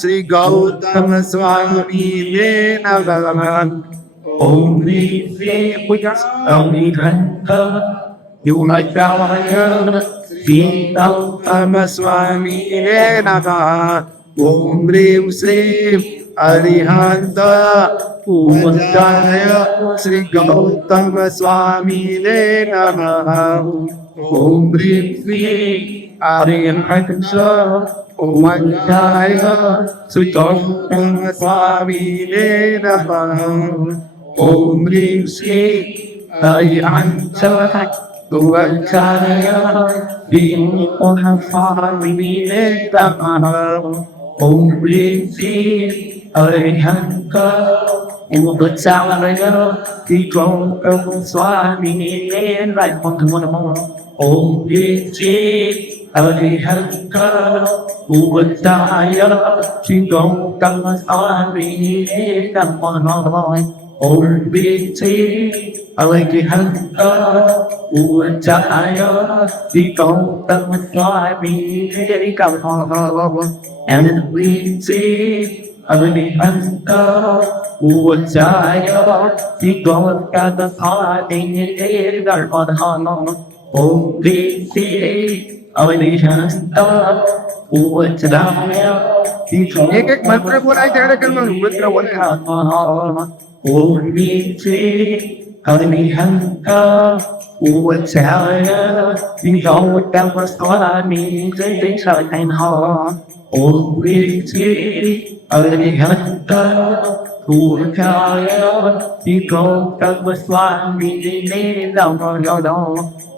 શ્રી ગૌતમ સ્વામીને નમઃ. Om Rim Rim Arihanta Umayaya Vinpo Gautam સ્વામીને નમઃ. ઓમ રીમ શ્રીમ અરિહંત ઉવજાય શ્રી ગૌતમ સ્વામીને નમઃ. ઓમ રીમ શ્રીમ અરિહંત ઉવજાય શ્રી ગૌતમ સ્વામીને નમઃ. ઓમ રીમ શ્રીમ Arihant Umayaya Vinpo Tamsante Samson Om Rim Rim Arihanta Umayaya Vinpo Tamsante Samson Om Rim Rim Arihanta Umayaya Vinpo Tamsante Samson Om Rim Rim Arihanta Umayaya Vinpo Tamsante Samson And we see Arihanta Umayaya Vinpo Tamsante Samson Om we see Arihanta Umayaya એક મંત્ર બોલાય ત્યારે કરવાનું મંત્ર બોલાય. Om Rim Rim Arihanta Umayaya Vinpo Tamsante Samson Om Rim Rim Arihanta Umayaya Vinpo Tamsante Samson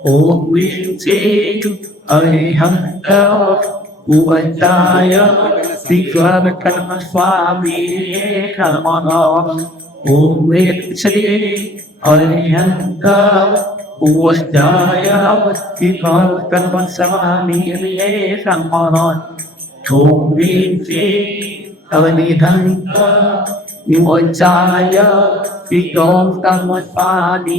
Om Rim Rim Arihanta Umayaya Vinpo Tamsante Samson Om Rim Rim Arihanta Umayaya Vinpo Tamsante Samson Om Rim Rim Arihanta Umayaya Vinpo Tamsante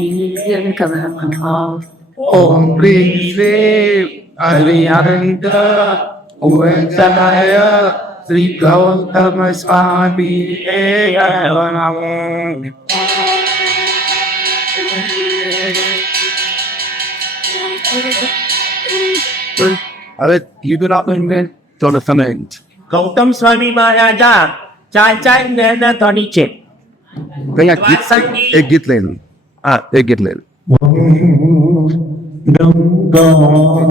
Samson ઓમ રીમ શ્રીમ અરિહંત ઉવજાય શ્રી ગૌતમ સ્વામીને નમઃ. હવે કીધું આપણે થોડો સમય ગૌતમ સ્વામી મહારાજા ચાચા નહેરના તોડી છે કયા ગીત એક ગીત લઈ લો. હા, એક ગીત લઈ લો. Ganga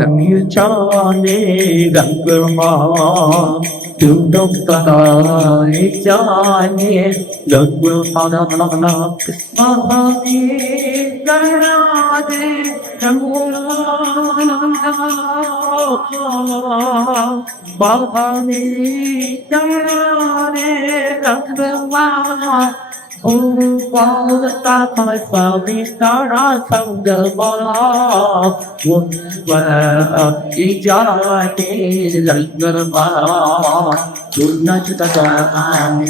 chane gangma Dum chane gangma Mahani garade Mahani garade gangma Oh, Father, stop my family, star, from the ball. Each other is like the bar. Good night to the time,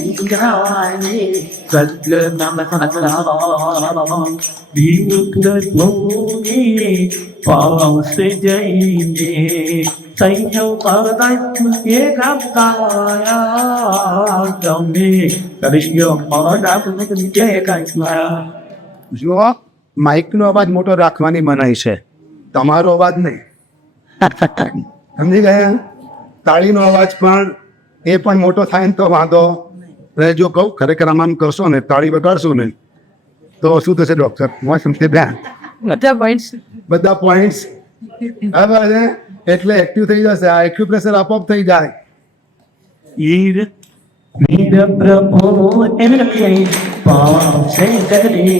but the number of the be the glory. પાસે જઈને સૈન્ય પરદાય એક આપતા તમે કૃષ્ણ પરદાય જય કૃષ્ણ. જુઓ, માઇકનો અવાજ મોટો રાખવાની મનાઈ છે, તમારો અવાજ નહીં. સમજી ગયા? તાળીનો અવાજ પણ એ પણ મોટો થાય ને તો વાંધો રહે. જો કહું ખરેખર આમ કરશો ને, તાળી વગાડશો ને, તો શું થશે ડૉક્ટર? હું સમજે બધા પોઈન્ટ્સ બરાબર છે, એટલે એક્ટિવ થઈ જશે. આ એક્યુપ્રેશર આપોઆપ થઈ જાય. વીર વીર પ્રભુ એમને પાસે કરીને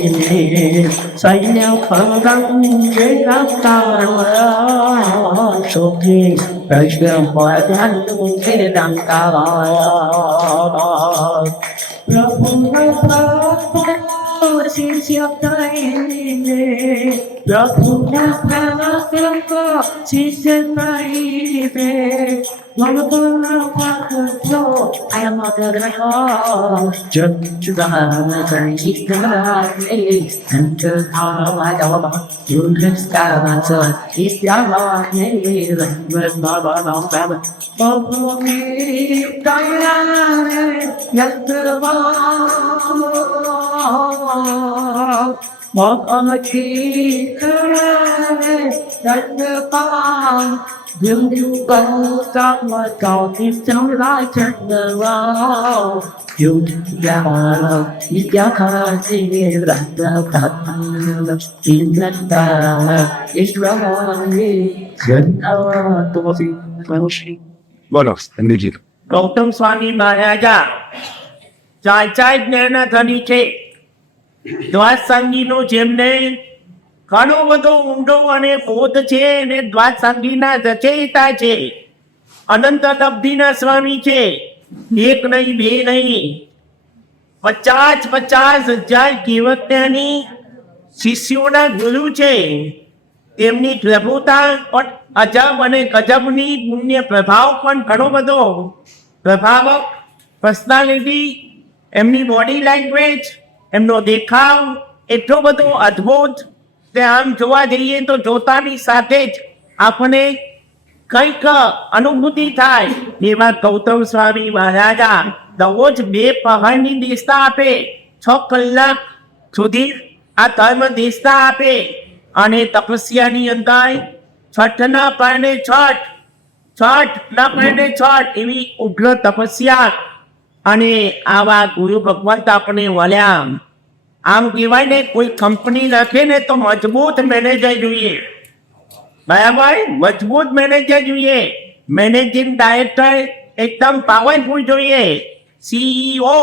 સૈન્ય પરદાય એક આપતા સોખી કૃષ્ણ પરદાય જય બોલો સંદીપજી. ગૌતમ સ્વામી મહારાજા ચાર જ્ઞાન ધની છે. દ્વાદશાંગીનો જેમને ઘણો બધો ઊંડો અને બોધ છે, અને દ્વાદશાંગીના રચયિતા છે. અનંત અબધીના સ્વામી છે. એક નહીં, બે નહીં, 50,000 કેવત્યાની શિષ્યોના ગુરુ છે. તેમની પ્રભુતા પણ અજબ અને ગજબની પુણ્ય પ્રભાવ પણ ઘણો બધો પ્રભાવક પર્સનાલિટી, એમની બોડી લેંગ્વેજ, એમનો દેખાવ એટલો બધો અદ્ભુત કે આમ જોવા જઈએ તો જોતાની સાથે જ આપણને કંઈક અનુભૂતિ થાય. એવા ગૌતમ સ્વામી મહારાજા રોજ 2 પહાડની દિશા આપે, 6 કલાક સુધી આ ધર્મ દિશા આપે, અને તપસ્યાની અંદર છઠના પારણે છઠ એવી ઉગ્ર તપસ્યા. અને આવા ગુરુ ભગવંત આપણે વળ્યા. આમ કહેવાય ને, કોઈ કંપની રાખે ને તો મજબૂત મેનેજર જોઈએ. બરાબર, મજબૂત મેનેજર જોઈએ. મેનેજિંગ ડાયરેક્ટર એકદમ પાવરફુલ જોઈએ. CEO,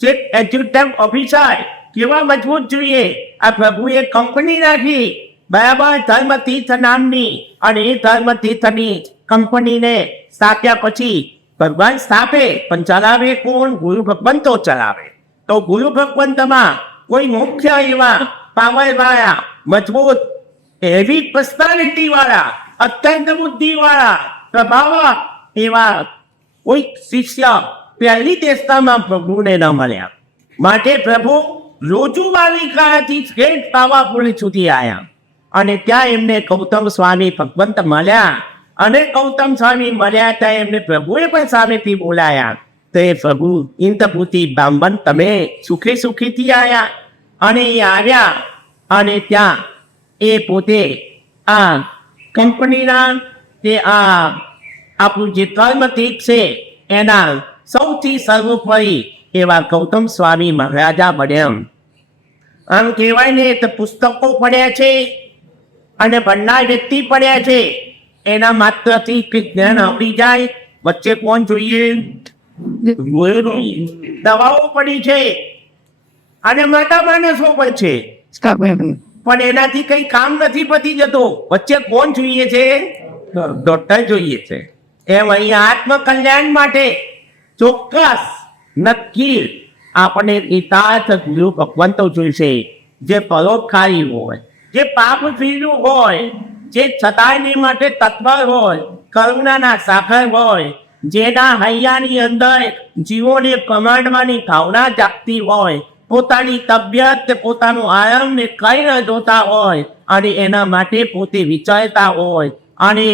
ચીફ એક્ઝિક્યુટિવ ઓફિસર કેવા મજબૂત જોઈએ. આ પ્રભુએ કંપની રાખી, બરાબર, ધર્મતીર્થ નામની, અને એ ધર્મતીર્થની કંપનીને સ્થાપ્યા પછી ભગવાન સ્થાપે પણ ચલાવે કોણ? ગુરુ ભગવંતો ચલાવે. તો ગુરુ ભગવંતમાં કોઈ મુખ્ય એવા પાવર વાળા, મજબૂત, એવી પર્સનાલિટી વાળા, અત્યંત બુદ્ધિ વાળા, પ્રભાવક એવા કોઈ શિષ્ય પહેલી દેશતામાં પ્રભુને ન મળ્યા. માટે પ્રભુ રોજુવાળી કાળથી શ્રેષ્ઠ પાવાપુર સુધી આવ્યા, અને ત્યાં એમને ગૌતમ સ્વામી ભગવંત મળ્યા. અને ગૌતમ સ્વામી મળ્યા ત્યાં એમને પ્રભુએ પણ સામેથી બોલાયા. તો એ પ્રભુ ઇન્દ્રપુતિ બ્રાહ્મણ, તમે સુખીથી આવ્યા. અને એ આવ્યા, અને ત્યાં એ પોતે આ કંપનીના જે આપણું જે કર્મતીર્થ છે એના સૌથી સર્વોપરી એવા ગૌતમ સ્વામી મહારાજા બન્યા. આમ કહેવાય ને તો પુસ્તકો પડ્યા છે અને ભંડાર વ્યક્તિ પડ્યા છે, એના માત્રથી જ્ઞાન આવડી જાય. વચ્ચે કોણ જોઈએ? દવાઓ પડી છે અને મોટા માણસો પણ છે, પણ એનાથી કઈ કામ નથી પતી જતો. વચ્ચે કોણ જોઈએ છે? ડોક્ટર જોઈએ છે. એમ અહીંયા આત્મકલ્યાણ માટે ચોક્કસ નક્કી આપણે યથાર્થ ગુરુ ભગવંતો જોઈશે, જે પરોપકારી હોય, જે પાપ પીડું હોય, જે છતાંયની માટે તત્પર હોય, કરુણાના સાગર હોય, જેના હૈયાની અંદર જીવોને કમાડવાની ભાવના જાગતી હોય, પોતાની તબિયત, પોતાનું આરામને કઈ ન જોતા હોય, અને એના માટે પોતે વિચારતા હોય અને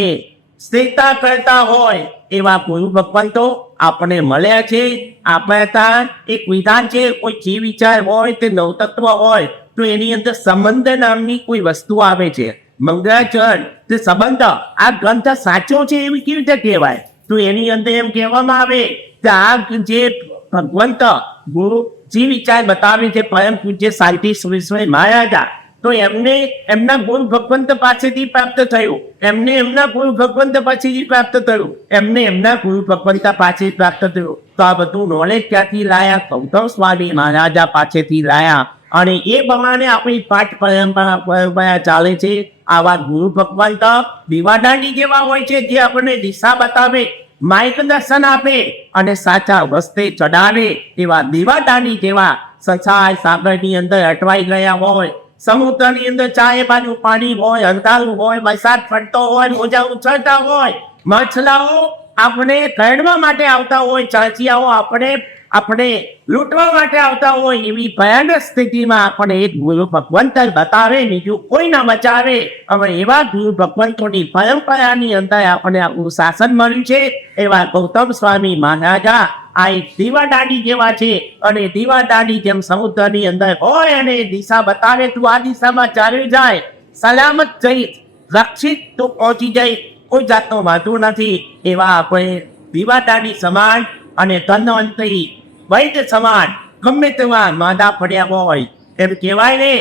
સ્થિરતા કરતા હોય એવા ગુરુ ભગવંતો આપણને મળ્યા છે. આપણે ત્યાં એક વિધાન છે, કોઈ જે વિચાર હોય તે નવતત્વ હોય તો એની અંદર સંબંધ નામની કોઈ વસ્તુ આવે છે. મંગળાચરણ તે સંબંધ આ ગ્રંથ સાચો છે એવી કેવી રીતે કહેવાય? તો એની અંદર એમ કહેવામાં આવે કે આ જે ભગવંત ગુરુ જે વિચાર બતાવે છે પરમ પૂજ્ય શાંતિ સુરેશ્વર મહારાજા, તો એમને એમના ગુરુ ભગવંત પાસેથી પ્રાપ્ત થયું, એમને એમના ગુરુ ભગવંત પાસેથી પ્રાપ્ત થયું, એમને એમના ગુરુ ભગવંત પાસે પ્રાપ્ત થયું. તો આ બધું નોલેજ ક્યાંથી લાયા? ગૌતમ સ્વામી મહારાજા પાસેથી લાયા. અને એ પ્રમાણે આપણી પાઠ પરંપરા ચાલે છે. આવા ગુરુ ભગવંત દીવાદાંડી જેવા હોય છે, જે આપણને દિશા બતાવે, માર્ગદર્શન આપે અને સાચા રસ્તે ચડાવે. એવા દીવાદાંડી જેવા સંસાર સાગરની અંદર અટવાઈ ગયા હોય, સમુદ્રની અંદર ચારે બાજુ પાણી હોય, અંધારું હોય, વરસાદ પડતો હોય, મોજા ઉછળતા હોય, માછલાઓ આપણે કરડવા માટે આવતા હોય, ચાંચિયાઓ આપણે લૂંટવા માટે આવતા હોય, એવી ભયાનક સ્થિતિમાં આપણે એક ગુરુ ભગવંત બતાવે, બીજું કોઈ ના બચાવે. હવે એવા ગુરુ ભગવંતોની પરંપરાની અંદર આપણે આપણું શાસન મળ્યું છે. એવા ગૌતમ સ્વામી મહારાજા આ એક દીવાદાંડી જેવા છે. અને દીવાદાંડી જેમ સમુદ્રની અંદર હોય અને દિશા બતાવે, તું આ દિશામાં ચાલી જાય, સલામત જઈ, રક્ષિત તું પહોંચી જાય, કોઈ જાતનો વાંધો નથી. એવા આપણે દીવાદાંડી સમાન અને ધન્વંતરી વૈદ્ય સમાન ગમે તેવા માદા પડ્યા હોય એમ કહેવાય ને,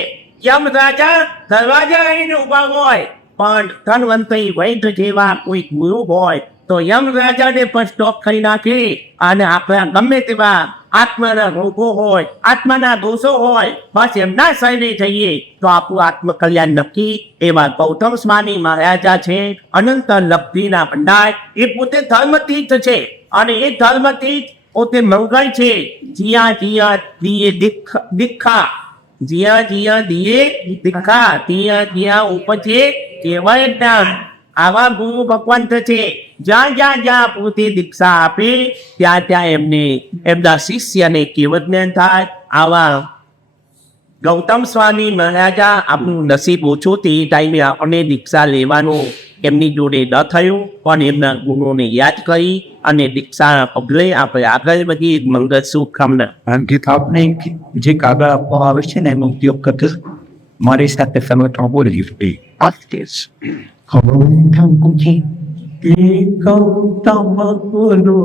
યમ રાજા દરવાજા આવીને ઉભા હોય, પણ ધન્વંતરી વૈદ્ય જેવા કોઈ ગુરુ હોય તો યમ રાજાને પણ સ્ટોપ કરી નાખે. અને આપણા ગમે તેવા આત્માના રોગો હોય, આત્માના દોષો હોય, બસ એમના શરણે જઈએ તો આપણું આત્મકલ્યાણ નક્કી. એવા ગૌતમ સ્વામી મહારાજા છે, અનંત લબ્ધિના ભંડાર. એ પોતે ધર્મતીર્થ છે અને એ ધર્મતીર્થ પોતે મંગળ છે. જીયા જીયા દિયે દીખા, જીયા જીયા દિયે દીખા, જીયા જીયા ઉપજે કેવળ જ્ઞાન. આવા ગુરુ ભગવંત છે, જ્યાં પોતે દીક્ષા આપે ત્યાં એમને એમના શિષ્યને કેવળ જ્ઞાન થાય. આવા ગૌતમ સ્વામી મહારાજા આપણું નસીબ ઓછું તે ટાઈમે આપણને દીક્ષા લેવાનું એમની જોડે ન થયું, પણ એમના ગુરુને યાદ કરી અને દીક્ષાના પગલે આપણે આગળ વધી મંગળ શુભકામના. અંકિત આપને જે કાગળ આપવામાં આવે છે ને એનો ઉપયોગ કરતો મારી સાથે સંગઠન બોલી ગૌતમ ગુરુ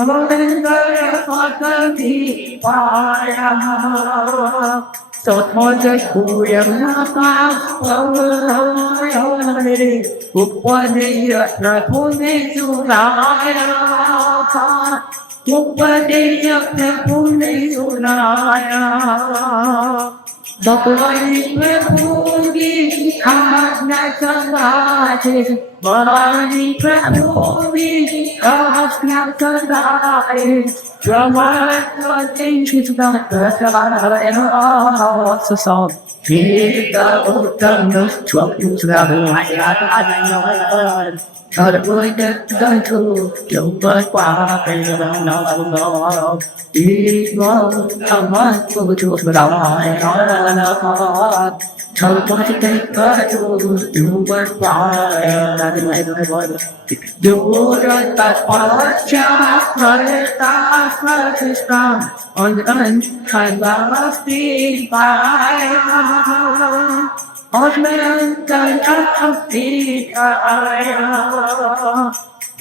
สดมนต์จะคุยมาตาบุกวันนี้เยอะนะผู้นี้สุรายบุกวันนี้เยอะนะผู้นี้สุรายบอกว่านี่เป็นผู้ที่ทำในสังกัดบอกว่านี่เป็นผู้ที่ทำในสังกัดจะมาตัวจริงที่สุดแล้วเกิดอะไรสักสองที่จะอุดตันช่วงที่สุดแล้วไม่อาจจะนอนถ้าได้รู้ได้ทุกอย่างเปิดกว่าเป็นเรื่องนอนดีกว่าทำให้ผู้ช่วยเราให้นอนเธอต้องที่ได้เปิดดูเปิดกว่าได้ไหมได้ไหมดูได้แต่พอจะพอได้ตาฟ้าที่สามอันนั้นใครบ้างที่ไปOsman kan hati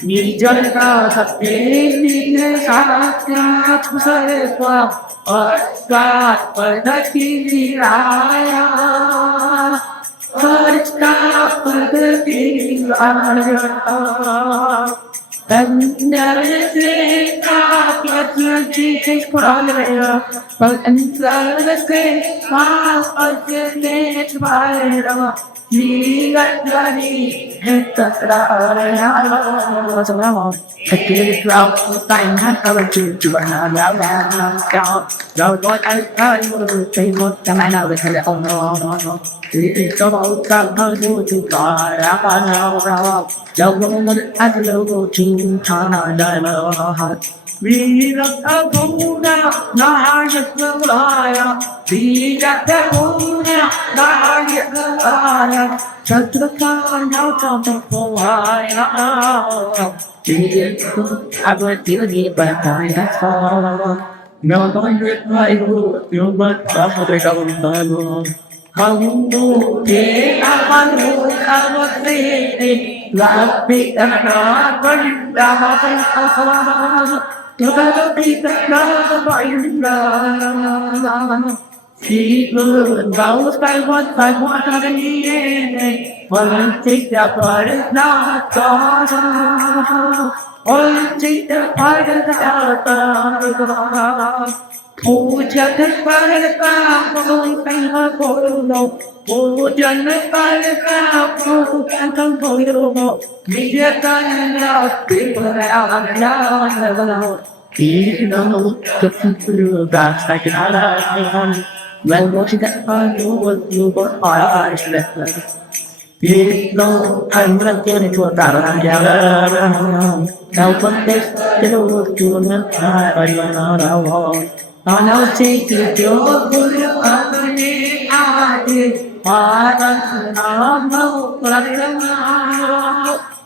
ni jaga hati ni saatnya tersewa Osman berdaki raya Osman berdaki raya dan dari sikap yang diperoleh berantara sikap yang diperoleh lihat dari terlalu semua kecil kau tangan kau cuma nama kau kau ada tengok tangan kau ada orang jadi kau kau juga apa nama Jangan ada logo cinta dalam hati. Bila aku nak berlaya, bila aku nak berlaya, setekan kau tak berlaya. Jadi aku tidak bertanya soal. Namun itu cuma satu kata. Kamu di amanmu kamu sini, tapi tanah berdamai asal. Tetapi tanah berdamai. Ibu bau sayuran sayuran ini, orang tidak pernah tahu, orang tidak pernah tahu. Puja kepada kamu, Tuhan Tuhan. Puja kepada kamu, Tuhan Tuhan. Biarkan hati berlalu. Kita kepada bahasa kita, walau tidak perlu berdoa selesai. Kita akan menjadi tuan jalan. Kau penting terus jualan ayam. Kalau kita berdoa ini ada, maka nama berlama.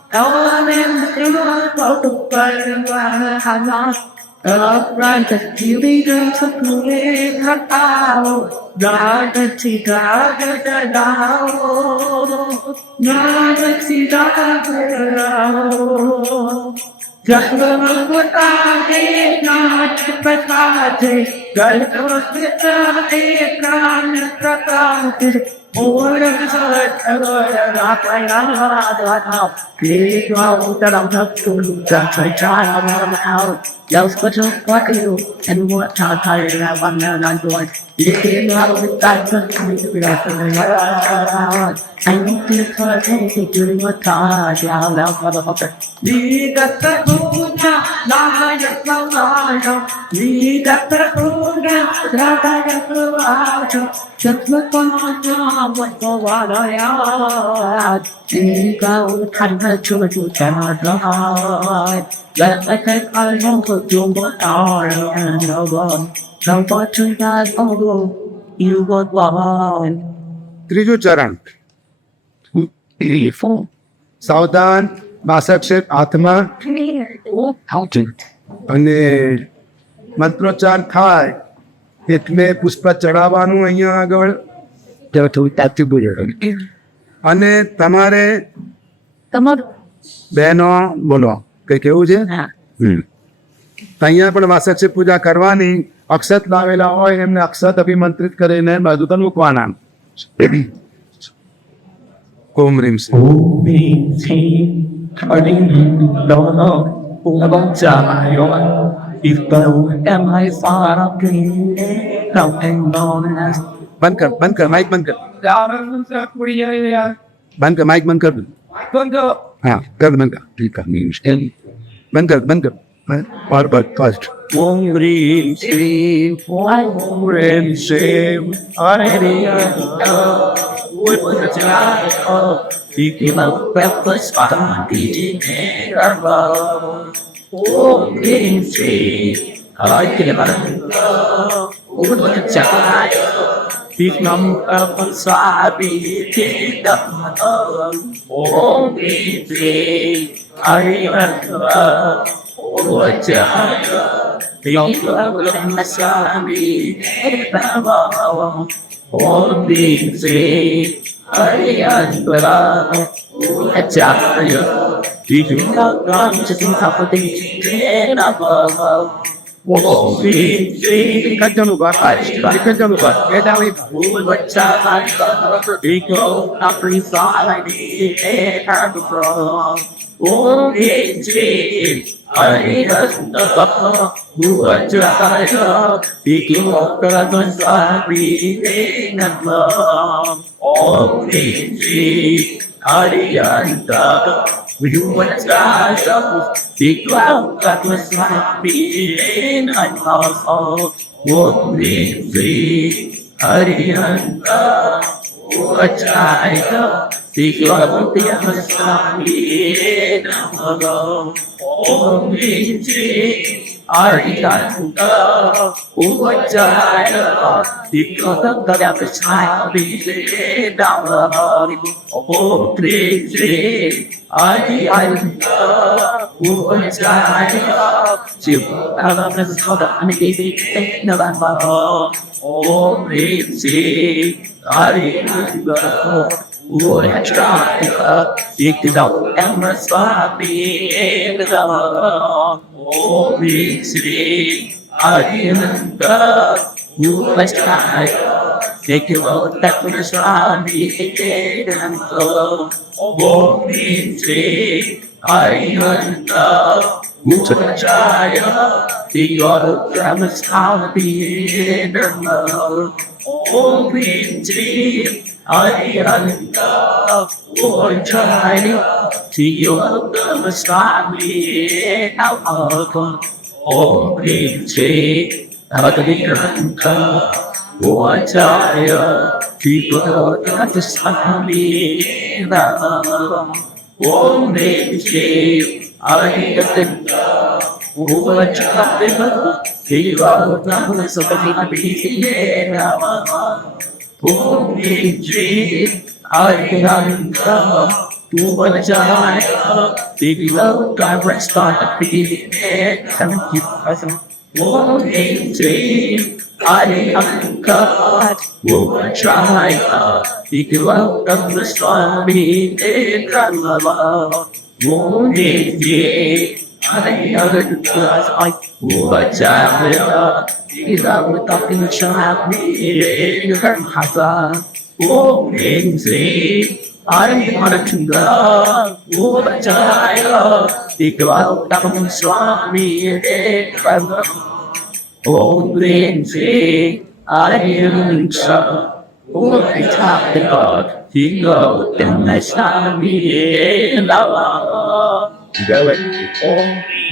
Kalau memang kau berdoa orang terpilih dan sepuluh tahu, dan tidak tahu, dan tidak tahu. Jangan membuat hati nak cepat hati, kalau kita ikan tertarik, orang seorang apa yang ada, kita dalam satu dan cara mahu, yang seperti itu, dan buat cara yang mana tuan, kita harus kami berasa. Anh cứ thôi thế thì chưa mất cả chào đâu có được đi đặt ta cũng ra đã được lâu rồi đi đặt ta cũng ra đã được lâu rồi chợt mất con cho một cô qua đời đi cao thành hơi chưa chịu trả rồi để cái ai không thuộc chung có tao đâu có chúng ta không có yêu có qua ત્રીજું ચરણ સાવધાન 62 ક્ષેત્ર હાથમાં અને મંત્રોચ્ચાર થાય એટલે પુષ્પ ચડાવવાનું અહીંયા આગળ અને તમારે બહેનો બોલો કઈ કેવું છે અહીંયા પણ વાસક્ષ પૂજા કરવાની. અક્ષત લાવેલા હોય એમને અક્ષત અભિમંત્રિત કરીને બાજુ પર મૂકવાના. ઓમ રીમ શ્રી. બંધ કર માઇક બંધ કર. બંધ કર માઇક બંધ કર. હા કર બંધ કર. ઠીક है બંધ કર બંધ કર. और बस first Om Rim Shri Om Rim Shri Hare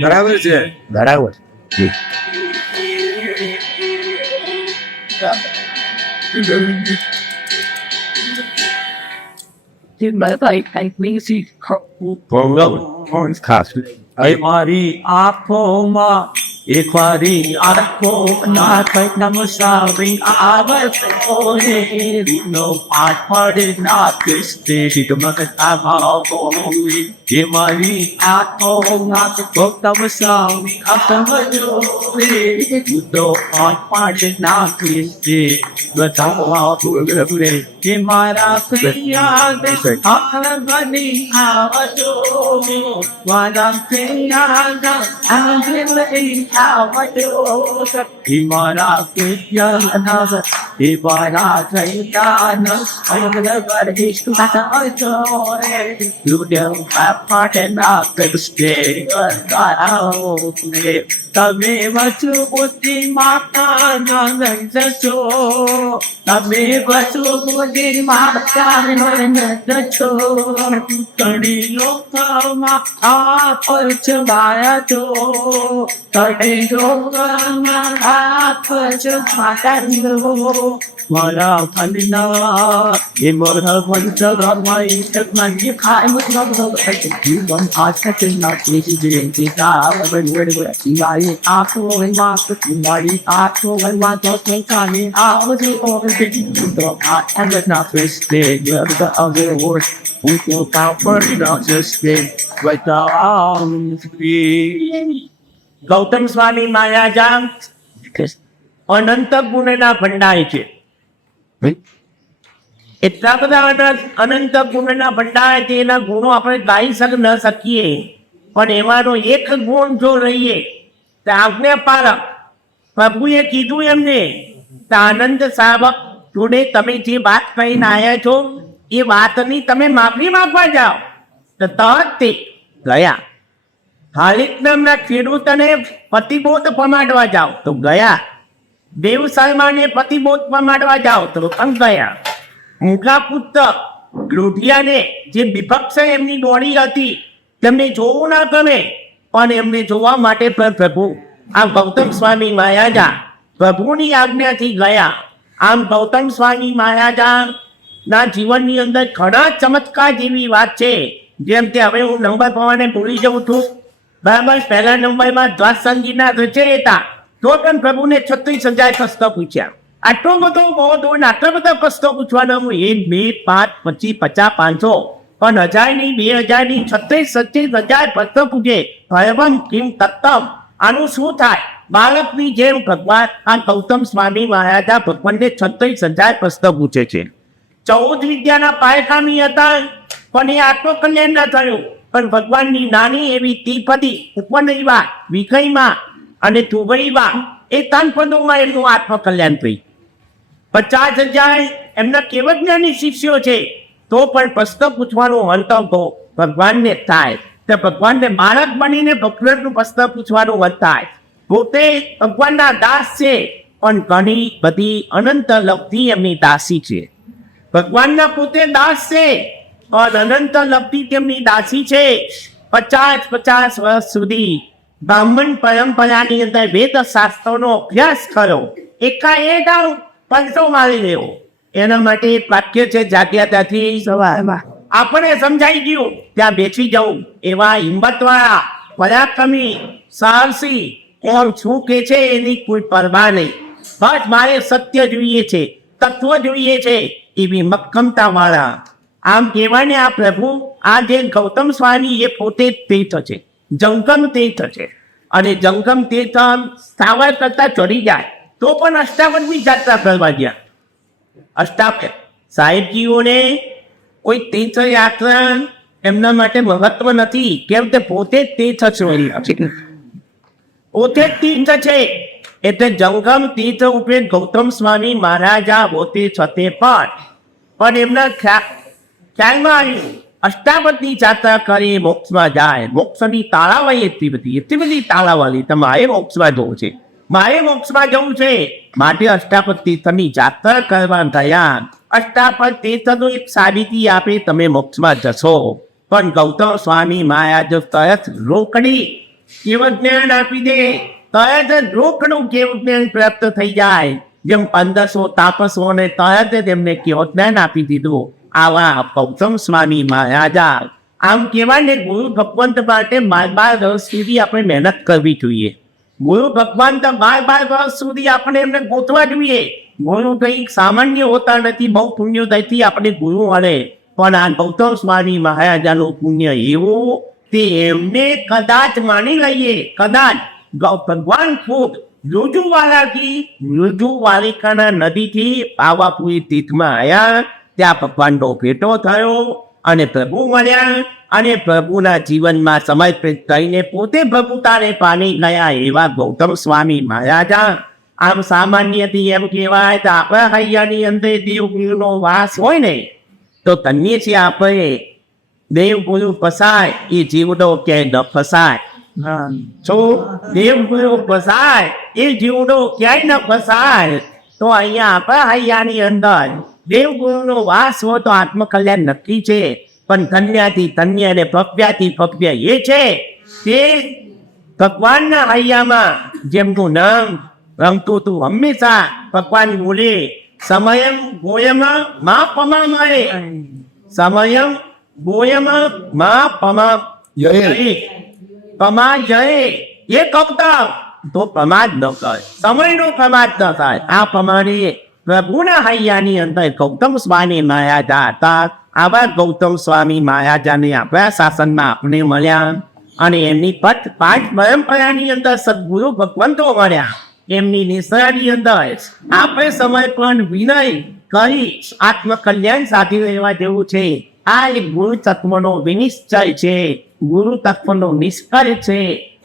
બરાબર છે. બરાબર. ખાસ મારી આંખોમાં એકવારી આંખો નાથ નમસાવી આવતો નો પાઠ પડે ના કિસ્તે શીખમકતામાં એ મારી આંખોમાં નમસાવી આપજો નો પાઠ પડે ના કિસ્તે બતાવો કે મારા પ્રિયા આખની આવજો વાદા પ્રિયા તમે વચુ બુદ્ધિ માતા નંદ છો, તમે વચુ બુદ્ધિ માતા નંદ છો, ઘણી લોકમાં આપ છવાયા છો, ઘણી લોકમાં આપ છવાયા છો, મારા ફલના એ મારા વંશમાં ઇન્ટરનેટ ખાય મતલબ જીવન આશા કે ના કેસી જેંતી કા વડવડ મારી આંખો માં મારી આંખો માં તો કાને આવજો ઓર તો આ એમ ના ફેસ્ટે you the other word we feel power not just stay right now Gautam Swami માયાજામ અનંત ગુણના ભંડાર છે. એટલા બધા અનંત ગુણના ભંડાર છે, એના ગુણો આપણે ગાઈ ન શકીએ, પણ એમાંનો એક ગુણ જો રહીએ તો આજ્ઞા પાલક પ્રભુએ કીધું એમને તો આનંદ સાવક જોડે તમે જે વાત કહીને આવ્યા છો એ વાતની તમે માફી માંગવા જાઓ તો તરત તે ગયા. ખાલિદ નામના ખેડૂતને પતિબોધ પમાડવા જાઓ તો ગયા. દેવ સલમાને પતિબોધ પમાડવા જાઓ તો પણ ગયા. મૂકા પુત્ર લોઢિયાને જે વિપક્ષ એમની દોડી હતી તેમને જોવું ના ગમે, પણ એમને જોવા માટે પણ પ્રભુ આ ગૌતમ સ્વામી માયાજા પ્રભુની આજ્ઞાથી ગયા. આમ ગૌતમ સ્વામી માયાજા ના જીવનની અંદર ઘણા ચમત્કાર જેવી વાત છે. જેમ કે હવે હું નંબર પ્રમાણે ભૂલી જાઉં છું, બરાબર. પહેલા નંબરમાં દ્વાસંગીના રચયિતા તો પણ પ્રભુને 36,000 પ્રશ્નો પૂછ્યા. આટલો બધો બહુ આટલા બધા પ્રશ્નો પૂછવાનો 1, 2, 5, 25, 50, 500 પણ 1000 ની 2000 ની 36,000 પ્રશ્નો પૂછે. ભયવન કિમ તત્તમ, આનું શું થાય? બાળકની જેમ ભગવાન આ ગૌતમ સ્વામી મહારાજા ભગવાનને 36,000 પ્રશ્નો પૂછે છે. 14 વિદ્યાના પાયખામી હતા પણ એ આત્મકલ્યાણ ન થયું, પણ ભગવાનની નાની એવી તીપદી ઉપનયમાં વિકયમાં અને તુગડીમાં એ 3 પદોમાં એમનું આત્મકલ્યાણ થયું. 50,000 એમના કેવળ જ્ઞાની શિષ્યો છે તો પણ પ્રશ્ન પૂછવાનો અંતર ભગવાનને થાય તો ભગવાનને બાળક બનીને ભગવાનનું પ્રશ્ન પૂછવાનું મન થાય. પોતે ભગવાનના દાસ છે પણ ઘણી બધી અનંત લબ્ધિ એમની દાસી છે. ભગવાનના પોતે દાસ છે પણ અનંત લબ્ધિ તેમની દાસી છે. 50 વર્ષ સુધી બ્રાહ્મણ પરંપરાની અંદર વેદ શાસ્ત્રોનો અભ્યાસ કરો, એકાએક પંચો મારી લેવો. એના માટે એક વાક્ય છે જાગ્યાતાથી સવારમાં આપણે સમજાઈ ગયું ત્યાં બેસી જવું. એવા હિંમતવાળા પરાક્રમી સાહસી એમ શું કે છે એની કોઈ પરવા નહીં. બસ મારે સત્ય જોઈએ છે, તત્વ જોઈએ છે, એવી મક્કમતા વાળા. આમ કહેવાય આ પ્રભુ આ જે ગૌતમ સ્વામી એ પોતે તીર્થ છે, જંગમ તીર્થ છે. અને જંગમ તીર્થ સાવર કરતા ચડી જાય તો પણ અષ્ટાવનની યાત્રા કરવા ગયા. સાહેબજીઓને કોઈ તીર્થ યાત્રા એમના માટે મહત્વ નથી, કેમ કે પોતે તીર્થ છે, પોતે તીર્થ છે. એટલે જંગમ તીર્થ રૂપે ગૌતમ સ્વામી મહારાજા પોતે છતે પણ એમના ખ્યાલમાં આવ્યું અષ્ટાવનની યાત્રા કરી મોક્ષમાં જાય. મોક્ષની તાળાવાળી એટલી બધી તાળાવાળી તમારે મોક્ષમાં જવું છે, મારે મોક્ષમાં જવું છે માટે અષ્ટાપદ તીર્થની યાત્રા કરવા થયા. અષ્ટાપદ તીર્થનું એક સાબિતી આપે તમે મોક્ષમાં જશો. પણ ગૌતમ સ્વામી મહારાજ તરત રોકડી કેવું જ્ઞાન આપી દે, તરત જ રોકડું કેવું જ્ઞાન પ્રાપ્ત થઈ જાય. જેમ 1500 તાપસોને તરત જ એમને કેવું જ્ઞાન આપી દીધું. આવા ગૌતમ સ્વામી મહારાજા. આમ કહેવાય ને ગુરુ ભગવંત માટે 12 વર્ષ સુધી આપણે મહેનત કરવી જોઈએ. ગુરુ ભગવાન તો 12 વર્ષ સુધી આપણે એમને ગોતવા જોઈએ. ગુરુ કંઈક સામાન્ય હોતા નથી, બહુ પુણ્યોદયથી આપણે ગુરુ મળે. પણ આ ગૌતમ સ્વામી મહારાજાનું પુણ્ય એવું તે એમને કદાચ માની લઈએ, કદાચ ભગવાન ખુદ રુજુવાલિકાના નદીથી પાવાપુરી તીર્થમાં આવ્યા. ત્યાં ભગવાનનો ભેટો થયો અને પ્રભુ મળ્યા અને પ્રભુના જીવનમાં સમર્પિત થઈને પોતે પ્રભુતાને પામી ગયા એવા ગૌતમ સ્વામી મહારાજા. આમ સામાન્યથી એમ કહેવાય તો આપણા હૈયાની અંદર દેવગુરુનો વાસ હોય ને તો ધન્ય છે આપણે. દેવગુરુ ફસાય એ જીવનો ક્યાંય ન ફસાય. જો દેવગુરુ ફસાય એ જીવનો ક્યાંય ન ફસાય. તો અહીંયા આપણા હૈયાની અંદર દેવગુરુનો વાસ હોય તો આત્મકલ્યાણ નક્કી છે. પણ ધન્યાથી ધન્ય અને ભવ્યાથી ભવ્ય એ છે તે ભગવાનના હૈયામાં જેમનું નામ રમતું તું હંમેશા ભગવાન બોલે સમયમ ગોયમ મા પમા મળે. સમયમ ગોયમ મા પમા પમા જય એ કપતા તો પ્રમાદ ન કરે, સમયનો પ્રમાદ ન થાય. આ પ્રમાણે પ્રભુના હૈયાની અંદર ગૌતમ સ્વામી મહારાજા હતા. આવા ગૌતમ સ્વામી મહારાજાને આપણા શાસનમાં આપણે મળ્યા અને એમની પાંચ પરંપરાની અંદર સદગુરુ ભગવંતો મળ્યા. એમની નિષ્ઠાની અંદર આપણે સમય પણ વિનય કરી આત્મકલ્યાણ સાધી રહેવા જેવું છે. આ એક ગુરુ તત્વનો વિનિશ્ચય છે, ગુરુ તત્વનો નિષ્કર્ષ છે.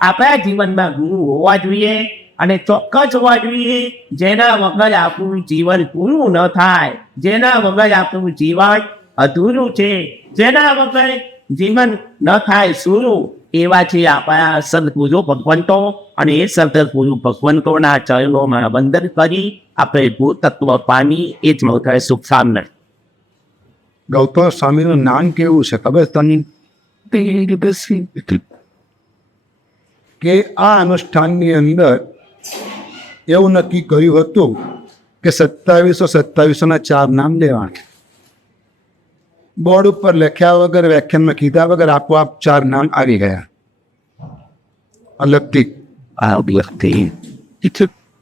આપણા જીવનમાં ગુરુ હોવા જોઈએ અને ચોક્કસ હોવા જોઈએ, જેના વગર આપણું જીવન પૂરું ન થાય, જેના વગર આપણું જીવન અધૂરું છે, જેના વગર જીવન ન થાય શરૂ. એવા છે આપણા સદગુરુ ભગવંતો અને એ સદગુરુ ભગવંતોના ચરણોમાં વંદન કરી આપણે ગુરુ તત્વ પામી એ જ મોટા શુભકામના. ગૌતમ સ્વામીનું નામ કેવું છે ખબર તને? કે આ અનુષ્ઠાનની અંદર એવું નક્કી કર્યું હતું કે 2727ના 4 નામ લેવાના. બોર્ડ ઉપર લખ્યા વગર, વ્યાખ્યાનમાં કીધા વગર આપોઆપ 4 નામ આવી ગયા અલગથી.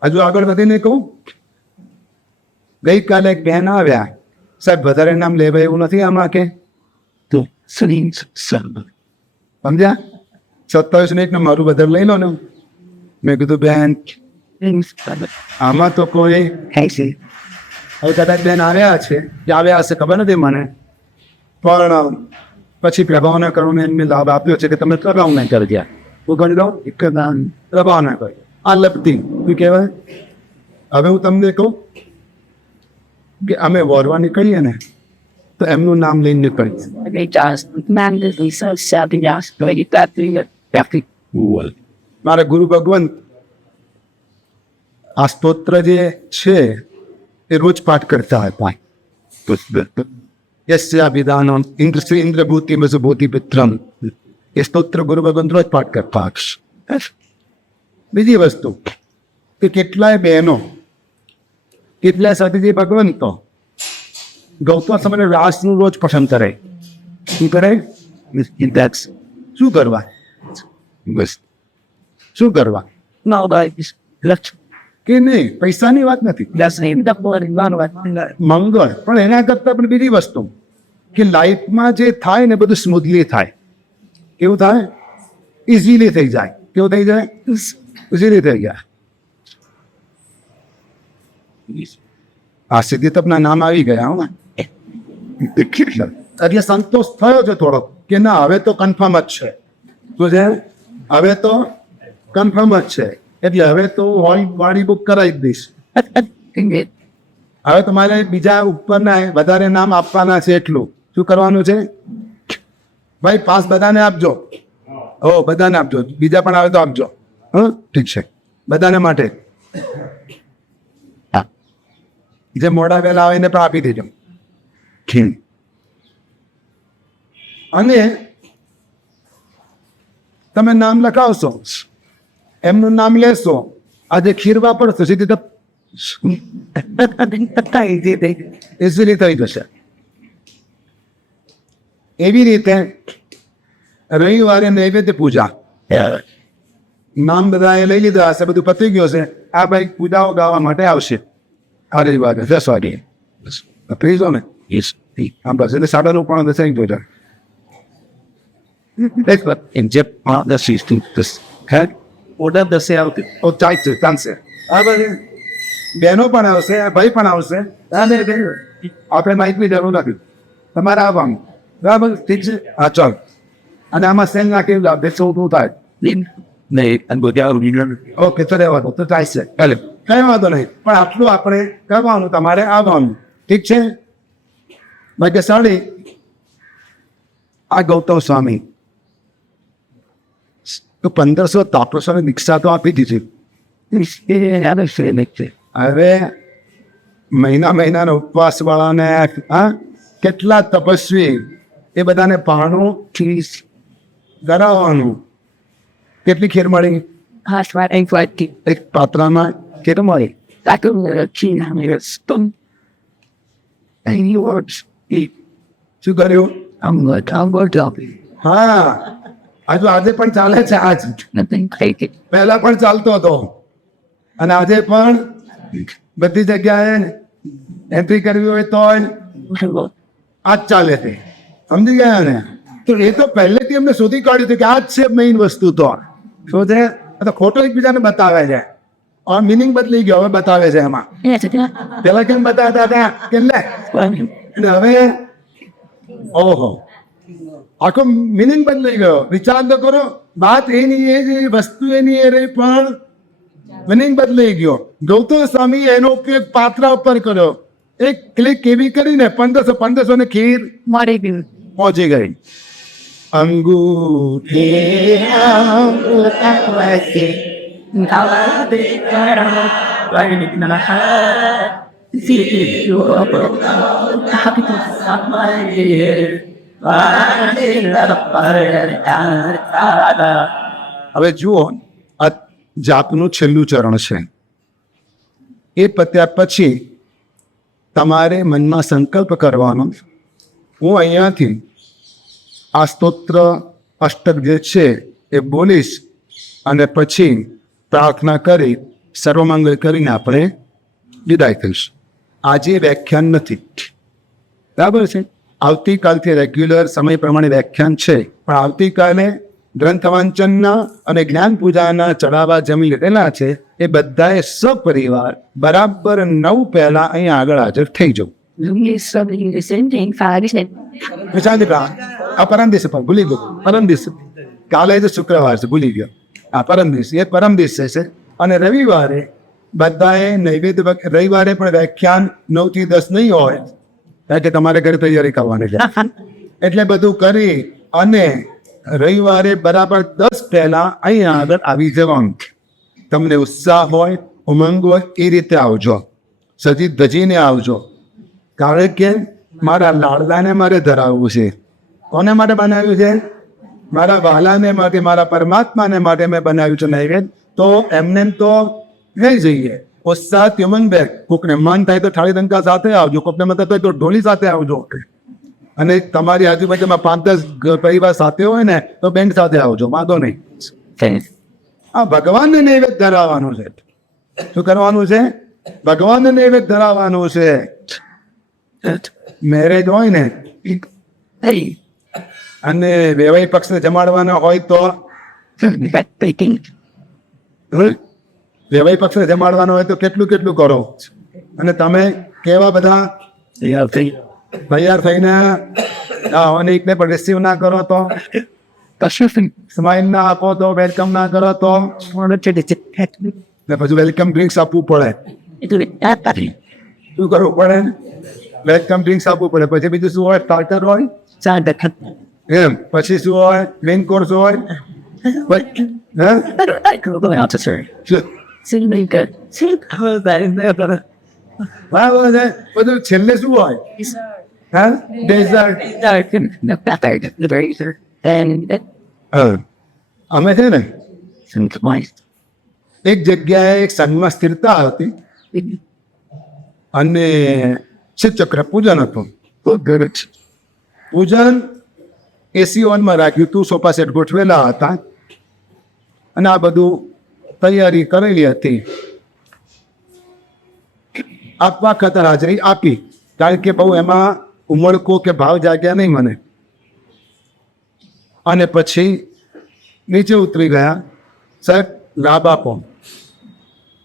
હજુ આગળ વધીને કહું, ગઈકાલે એક બહેન આવ્યા, સાહેબ વધારે નામ લેવાય એવું નથી આમાં કે? તો સમજ્યા? 27 મારું વધારે લઈ લો ને. મેં કીધું બેન આમાં તો કોઈ હવે કદાચ બેન આવ્યા છે કે આવ્યા હશે ખબર નથી મને, પણ પછી પ્રભાવના કરવાનો એમને લાભ આપ્યો છે કે તમે પ્રભાવના કરી દયા. હું ગણી દઉં પ્રભાવના કરી આ લપતી શું કહેવાય. હવે હું તમને કહું કે અમે વોરવા નીકળીએ ને તો એમનું નામ લઈને નીકળીએ. મારા ગુરુ ભગવંત આ સ્તોત્ર જે છે એ રોજ પાઠ કરતા હતા. યસ્યાભિધાનમ ઇન્દ્રશ્રી ઇન્દ્રભૂતિ મસુભૂતિ પિત્રમ, એ સ્તોત્ર ગુરુ ભગવંત રોજ પાઠ કરતા. બીજી વસ્તુ કે કેટલાય બહેનો, કેટલાય સતીજી ભગવંતો ગૌતમ સમયે વ્યાસનું રોજ પસંદ કરે. શું કરે? શું કરવા? બસ શું કરવા કે નહીં, પૈસાની વાત નથી, મંગળ. પણ એના કરતા પણ બીજી વસ્તુ કે લાઈફમાં જે થાય ને બધું સ્મૂથલી થાય. કેવું થાય? ઇઝીલી થઈ જાય. કેવું થઈ જાય? ઇઝીલી થઈ જાય. આ સિદ્ધિ તપના નામ આવી ગયા. હું એટલે સંતોષ થયો છે થોડો કે ના હવે તો કન્ફર્મ જ છે. શું છે? હવે તો કન્ફર્મ જ છે. એટલે હવે તો હોલ વાળી બુક કરાવી જ દઈશ. હવે તમારે બીજા ઉપરના વધારે નામ આપવાના છે. એટલું શું કરવાનું છે ભાઈ? પાસ બધાને આપજો. હો બધાને આપજો. બીજા પણ આવે તો આપજો. હા ઠીક છે, બધાને માટે. જે મોડા વહેલા આવે એને પણ આપી દેજો. અને તમે નામ લખાવશો, એમનું નામ લેશો, આજે ખીર વાપરશો, સીધી ઇઝીલી થઈ જશે. એવી રીતે રવિવારે નૈવેદ્ય પૂજા, નામ બધા લઈ લીધા હશે, બધું પતી ગયું છે. આ ભાઈ પૂજાઓ ગાવા માટે આવશે આ રવિવારે 10 વાગે. પતી જાઓ ને? આમ બસ એટલે 9:30 પણ દસ આવી ગયો. ઓર્ડર 10 આવતી ચાલશે, ચાલશે. આ બધી બહેનો પણ આવશે, ભાઈ પણ આવશે. આપણે માહિતીની જરૂર નથી, તમારે આવવાનું. બરાબર ઠીક છે હા ચાલ અને આમાં સેલ નાખી બેસો શું થાય નહીં અને બધા ઓકે તો રહેવા દો તો ચાલશે ચાલે કઈ વાંધો નહીં પણ આટલું આપણે કરવાનું તમારે આવવાનું ઠીક છે બાકી સાડી આ ગૌતમ સ્વામી તો 1500 દીક્ષા તો આપી દીધી હવે મહિનાનો ઉપવાસ વાળાને હા કેટલા તપસ્વી એ બધાને પારણું કરાવવાનું કેટલી ખીર મળી એક પાત્રામાં ખીર મળી શું કર્યું હા આજે પણ ચાલે છે આજ પહેલા પણ ચાલતો હતો અને આજે પણ બધી જગ્યાએ એન્ટ્રી કરવી હોય તો આજ ચાલે છે સમજી ગયા ને તો એ તો પહેલેથી એમને શોધી કાઢ્યું હતું કે આ જ છે મેઇન વસ્તુ તો શું છે તો ખોટો એકબીજાને બતાવે છે और मीनिंग बदली गयो હવે બતાવે છે એમાં પેલા કેમ બતાવતા હતા કે લે હવે ઓહો આખો મીનિંગ બદલાઈ ગયો વિચાર તો કરો વાત એની એ જે વસ્તુ એની એ રહી પણ મીનિંગ બદલાઈ ગયો ગૌતમ સ્વામી એનો ઉપયોગ પાત્ર ઉપર કર્યો એક ક્લિક એવી કરીને 1500 ને ખીર મારી ગઈ પહોંચી ગઈ અંગૂઠે હવે જુઓ આ જાપનું છેલ્લું ચરણ છે એ પત્યા પછી તમારે મનમાં સંકલ્પ કરવાનો હું અહીંયાથી આ સ્તોત્ર અષ્ટક જે છે એ બોલીશ અને પછી પ્રાર્થના કરી સર્વમંગલ કરીને આપણે વિદાય થઈશું આજે વ્યાખ્યાન નથી બરાબર છે આવતીકાલથી રેગ્યુલર સમય પ્રમાણે વ્યાખ્યાન છે પણ આવતીકાલે ગ્રંથ વાંચનના અને જ્ઞાન પૂજાના ચડાવવા જમી લીધેલા છે એ બધાએ સપરિવાર બરાબર 9 પહેલા અહીંયા આગળ હાજર થઈ જવું આ પરમ દિવસે પણ ભૂલી ગયો પરમ દિવસે કાલે તો શુક્રવાર છે ભૂલી ગયો આ પરમ દિવસે એ પરમ દિવસે છે અને રવિવારે બધાએ નૈવેદ્ય રવિવારે પણ વ્યાખ્યાન 9 થી 10 નહીં હોય કારણ કે તમારે ઘરે તૈયારી કરવાની છે એટલે બધું કરી અને રવિવારે બરાબર 10 પહેલા અહીંયા આગળ આવી જવાનું તમને ઉત્સાહ હોય ઉમંગ હોય એ રીતે આવજો સજી ધજીને આવજો કારણ કે મારા લાડલાને મારે ધરાવવું છે કોને માટે બનાવ્યું છે મારા વહાલાને માટે મારા પરમાત્માને માટે મેં બનાવ્યું છે નૈવેદ્ય તો એમને તો નહીં જઈએ ઉત્સાહ ઉમંગ બે કોકને મન થાય તો થાળી દંકા સાથે આવજો કોકને મત થાય તો ઢોલી સાથે આવજો અને તમારી આજુબાજુમાં 5-10 પરિવાર સાથે હોય ને તો બેન્ડ સાથે આવજો વાંધો નહીં આ ભગવાનને નૈવેદ્ય ધરાવવાનું છે શું કરવાનું છે ભગવાનને નૈવેદ્ય ધરાવવાનું છે મેરેજ હોય ને અને વેવાઈ પક્ષને જમાડવાના હોય તો વેવાઈ પક્ષને જમાડવાનો હોય તો કેટલું કરો અને તમે કેવા બધા તૈયાર થઈને એકને પણ રિસીવ ના કરો તો સ્માઇલ ના આપો તો વેલકમ ના કરો તો પછી વેલકમ ડ્રિંક્સ આપવું પડે શું કરવું પડે વેલકમ ડ્રિંક્સ આપવું પડે પછી બીજું શું હોય સ્ટાર્ટર હોય એમ પછી શું હોય મેઇન કોર્સ હોય બધું છેલ્લે શું હોય અમે છે ને એક જગ્યાએ એક સંઘમાં સ્થિરતા હતી અને શિવચક્ર પૂજન હતું પૂજન AC1 રાખ્યું હતું સોફા સેટ ગોઠવેલા હતા અને આ બધું તૈયારી કરેલી હતી આપવા ખાતર હાજરી આપી કારણ કે બહુ એમાં ઉમળકો કે ભાવ જાગ્યા નહીં મને અને પછી નીચે ઉતરી ગયા સાહેબ લાભ આપો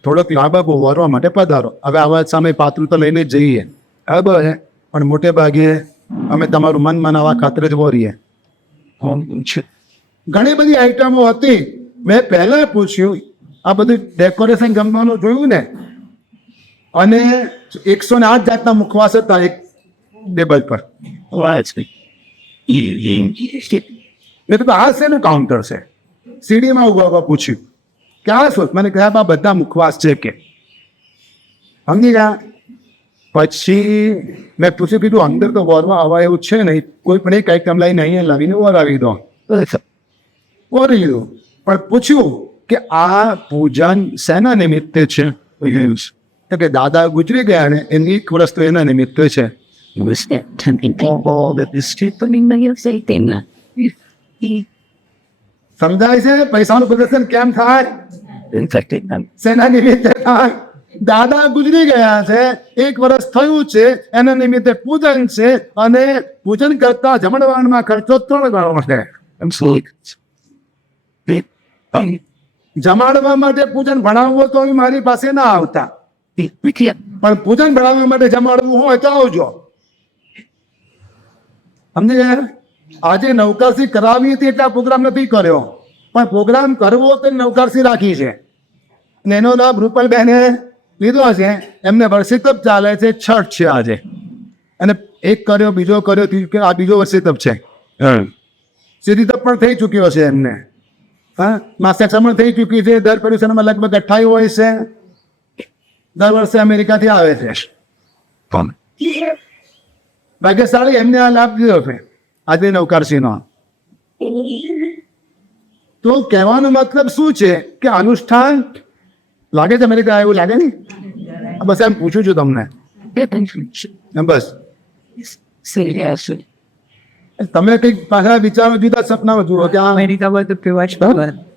થોડોક લાભ આપો વરવા માટે પધારો હવે આવા સામે પાત્રું તો લઈને જઈએ બરાબર છે પણ મોટે ભાગે અમે તમારું મન મનાવવા ખાતર જ બોરીએ. ઘણી બધી આઈટમો હતી. મેં પહેલા પૂછ્યું આ બધું ડેકોરેશન ગમવાનું જોયું ને, અને 108 જાતના મુખવાસ હતા એક ટેબલ પર. મેં તો આ શેનું કાઉન્ટર છે? સીડીમાં ઉભા પૂછ્યું કે આ શું? મને કહ્યા આ બધા મુખવાસ છે કે. સમજી ગયા? પછી મેં પૂછ્યું કીધું અંદર તો વોરમાં હવા એવું છે નહીં, કોઈ પણ એક આઈટમ લઈને અહીંયા લાવીને વરાવી દો. વરી દો. પણ પૂછ્યું કે આ પૂજન શેના નિમિત્તે છે? તો કે દાદા ગુજરી ગયા ને એની 1 વર્ષ તો એના નિમિત્તે છે. સમજાય છે પૈસાનું પ્રદર્શન કેમ થાય? શેના નિમિત્તે થાય? દાદા ગુજરી ગયા છે, 1 વર્ષ થયું છે, એના નિમિત્તે પૂજન છે, અને પૂજન કરતા જમણવારમાં ખર્ચો 3 ગણો છે. જમાડવા માટે પૂજન ભણાવવું તો મારી પાસે ના આવતા, પણ પૂજન ભણાવવા માટે જમાડવું હોય તો આવજો. સમજી ગયા? આજે નવકારસી કરાવી હતી એટલા પ્રોગ્રામ નથી કર્યો, પણ પ્રોગ્રામ કરવો તો નવકારસી રાખી છે. અને એનો નામ રૂપલબેને લીધો છે. એમને વર્ષિતપ ચાલે છે, છઠ છે આજે, અને એક કર્યો, બીજો કર્યો, ત્રીજો, આ બીજો વર્ષિતપ છે. સીધી તપ પણ થઈ ચૂક્યો છે એમને. હા, માસિક સમણ થઈ ચૂકી છે. દર પર્યુષણમાં લગભગ 28 હોય છે. દર વર્ષે અમેરિકાથી આવે છે. ભાગ્યશાળી એમને આ લાભ દીધો છે આજે નવકારસીનો. તો કહેવાનો મતલબ શું છે કે અનુષ્ઠાન લાગે છે અમેરિકા એવું લાગે ને? બસ એમ પૂછું છું તમને. બસ તમે કંઈક પાછા વિચારો, જુદા સપનાઓ જુઓ કે આ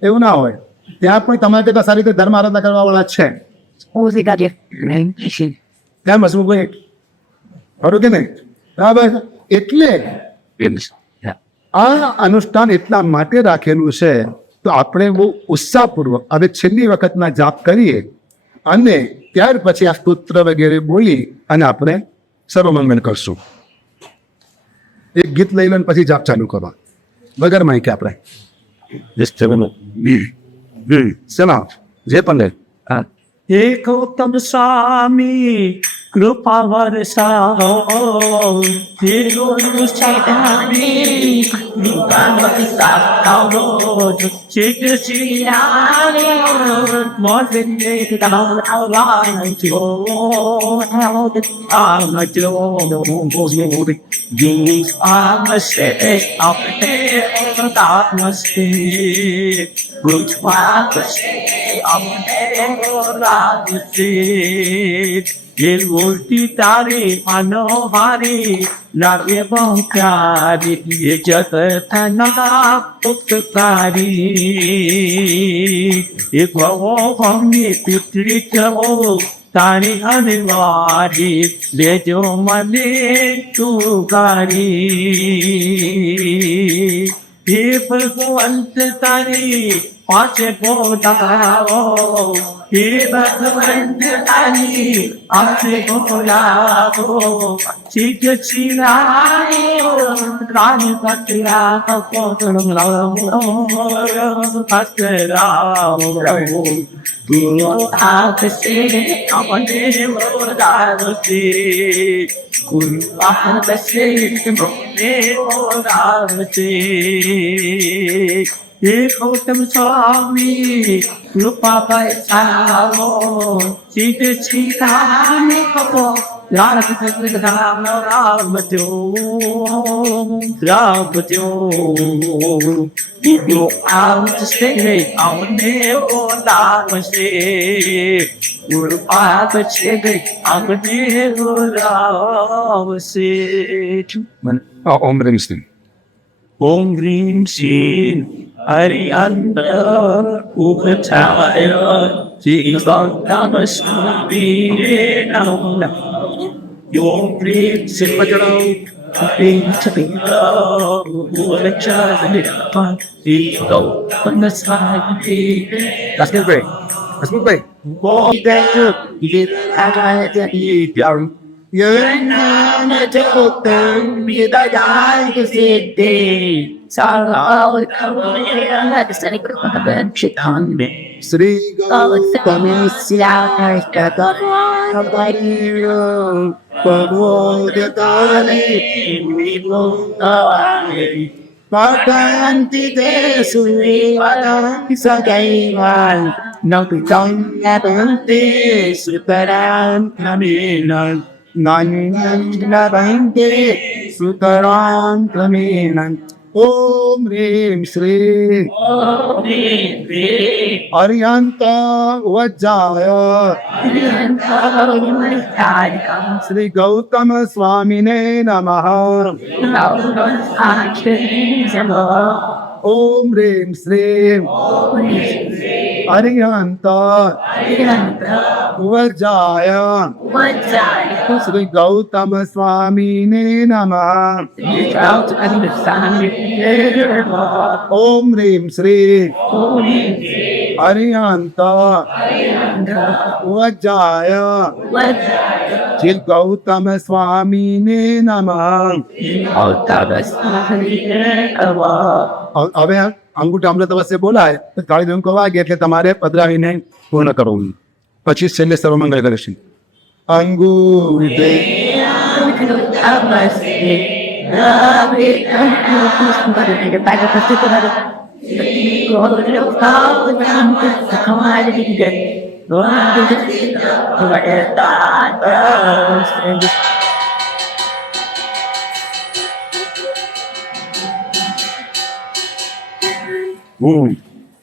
એવું ના હોય. ત્યાં પણ તમારે કરતા સારી રીતે ધર્મ આરાધના કરવા વાળા છે. કેમ હસમુખભાઈ? ખરું કે નહીં? બરાબર. એટલે આ અનુષ્ઠાન એટલા માટે રાખેલું છે તો આપણે બહુ ઉત્સાહપૂર્વક હવે છેલ્લી વખતના જાપ કરીએ, અને ત્યાર પછી આ સ્તોત્ર વગેરે બોલી અને આપણે સર્વમંગલ કરશું. એક ગીત લઈ લો પછી જાપ ચાલુ કરવા વગર માહિતી આપણે. ચલો જે પણ લે. એક ઉત્તમ સ્વામી કૃપા વરસાવો, ये मूर्ति तारे मनोहारी लागे बहुकारी, ये जगत नगा उपकारी, ये भवो भंगी पितरी कहो तारी अनिवारी, ले जो मने तुकारी. हे भगवंत तारी पाचे बोलाओ, हे भगवंत तारी पाचे बोलाओ, चिक चिराओ रानी पतिया पकड़ो गुरु आप से अपने मोदार से, गुरु आप से अपने मोदार से. हे गौतम स्वामी कृपा बचाओ, चित चिताने को राम राम राम जो राम जो. गुरु आप से अपने नाम से, गुरु आप से अपने राम से. ઓમ રેમ શ્રી. ओम ह्रीं श्रीं हरिअन्त उपचाय श्रीगौतमस्वामी नमः. ओम ह्रीं श्रीमजनो ह्रीं श्रीं श्रीगौतमस्वामी. Hasmukhbhai, Hasmukhbhai, Shri Gautam Paganti te suivada sagaivan Nautang nabante sutaran kaminan Nabante sutaran kaminan ઓમ હ્રીમ શ્રી અરિયંત વજ્જાય શ્રી ગૌતમ સ્વામીને નમઃ ઓમ હ્રીમ શ્રી અરિયંત વજ્જાય શ્રી ગૌતમ સ્વામીને નમઃ ઓમ હ્રીમ શ્રી અરિયંત વજ્જાય શ્રી ગૌતમ સ્વામીને નમઃ હવે અંગૂઠા અમૃત અવશ્ય બોલાય તો કાળી ધૂમ વાગે એટલે તમારે પધરાવીને પૂર્ણ કરવું પછી છેલ્લે સર્વમંગળ કરીશું અંગૂઠે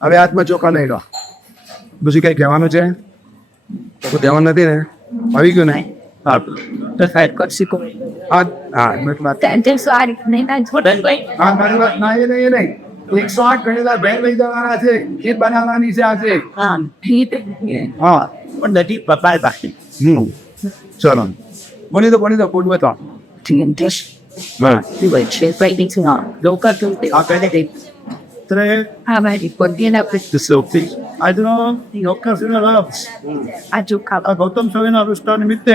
હવે હાથમાં ચોખા લઈ લો બીજું કઈ કહેવાનું છે તો કહેવાનું નથી ને આવી ગયું ને હા હા મારી વાત ના એ નહીં 108 ગણેલા બેન લઈ જવાના છે ખીર બનાવવાની છે આજે હા પણ નથી પપ્પા બાકી ચલો બોલી દો ફૂડ બતાવો આજનો યોગકાશીનો લાભ આ ગૌતમ સ્વામીના અનુષ્ઠાન નિમિત્તે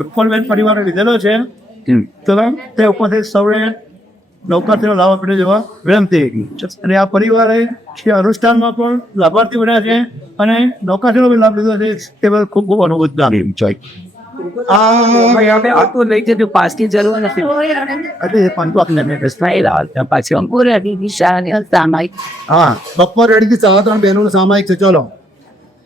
વિફલબેન પરિવારે લીધેલો છે તે ઉપરથી સૌએ નૌકાશીનો લાભ આપીને જવા વિનંતી અને આ પરિવારે એ અનુષ્ઠાનમાં પણ લાભાર્થી બન્યા છે અને નૌકાશીનો બી લાભ લીધો છે તે બદલ ખૂબ ખૂબ અનુભૂત હા બપોર રેડી સાડા 3 બહેનોનું સામાયિક છે ચલો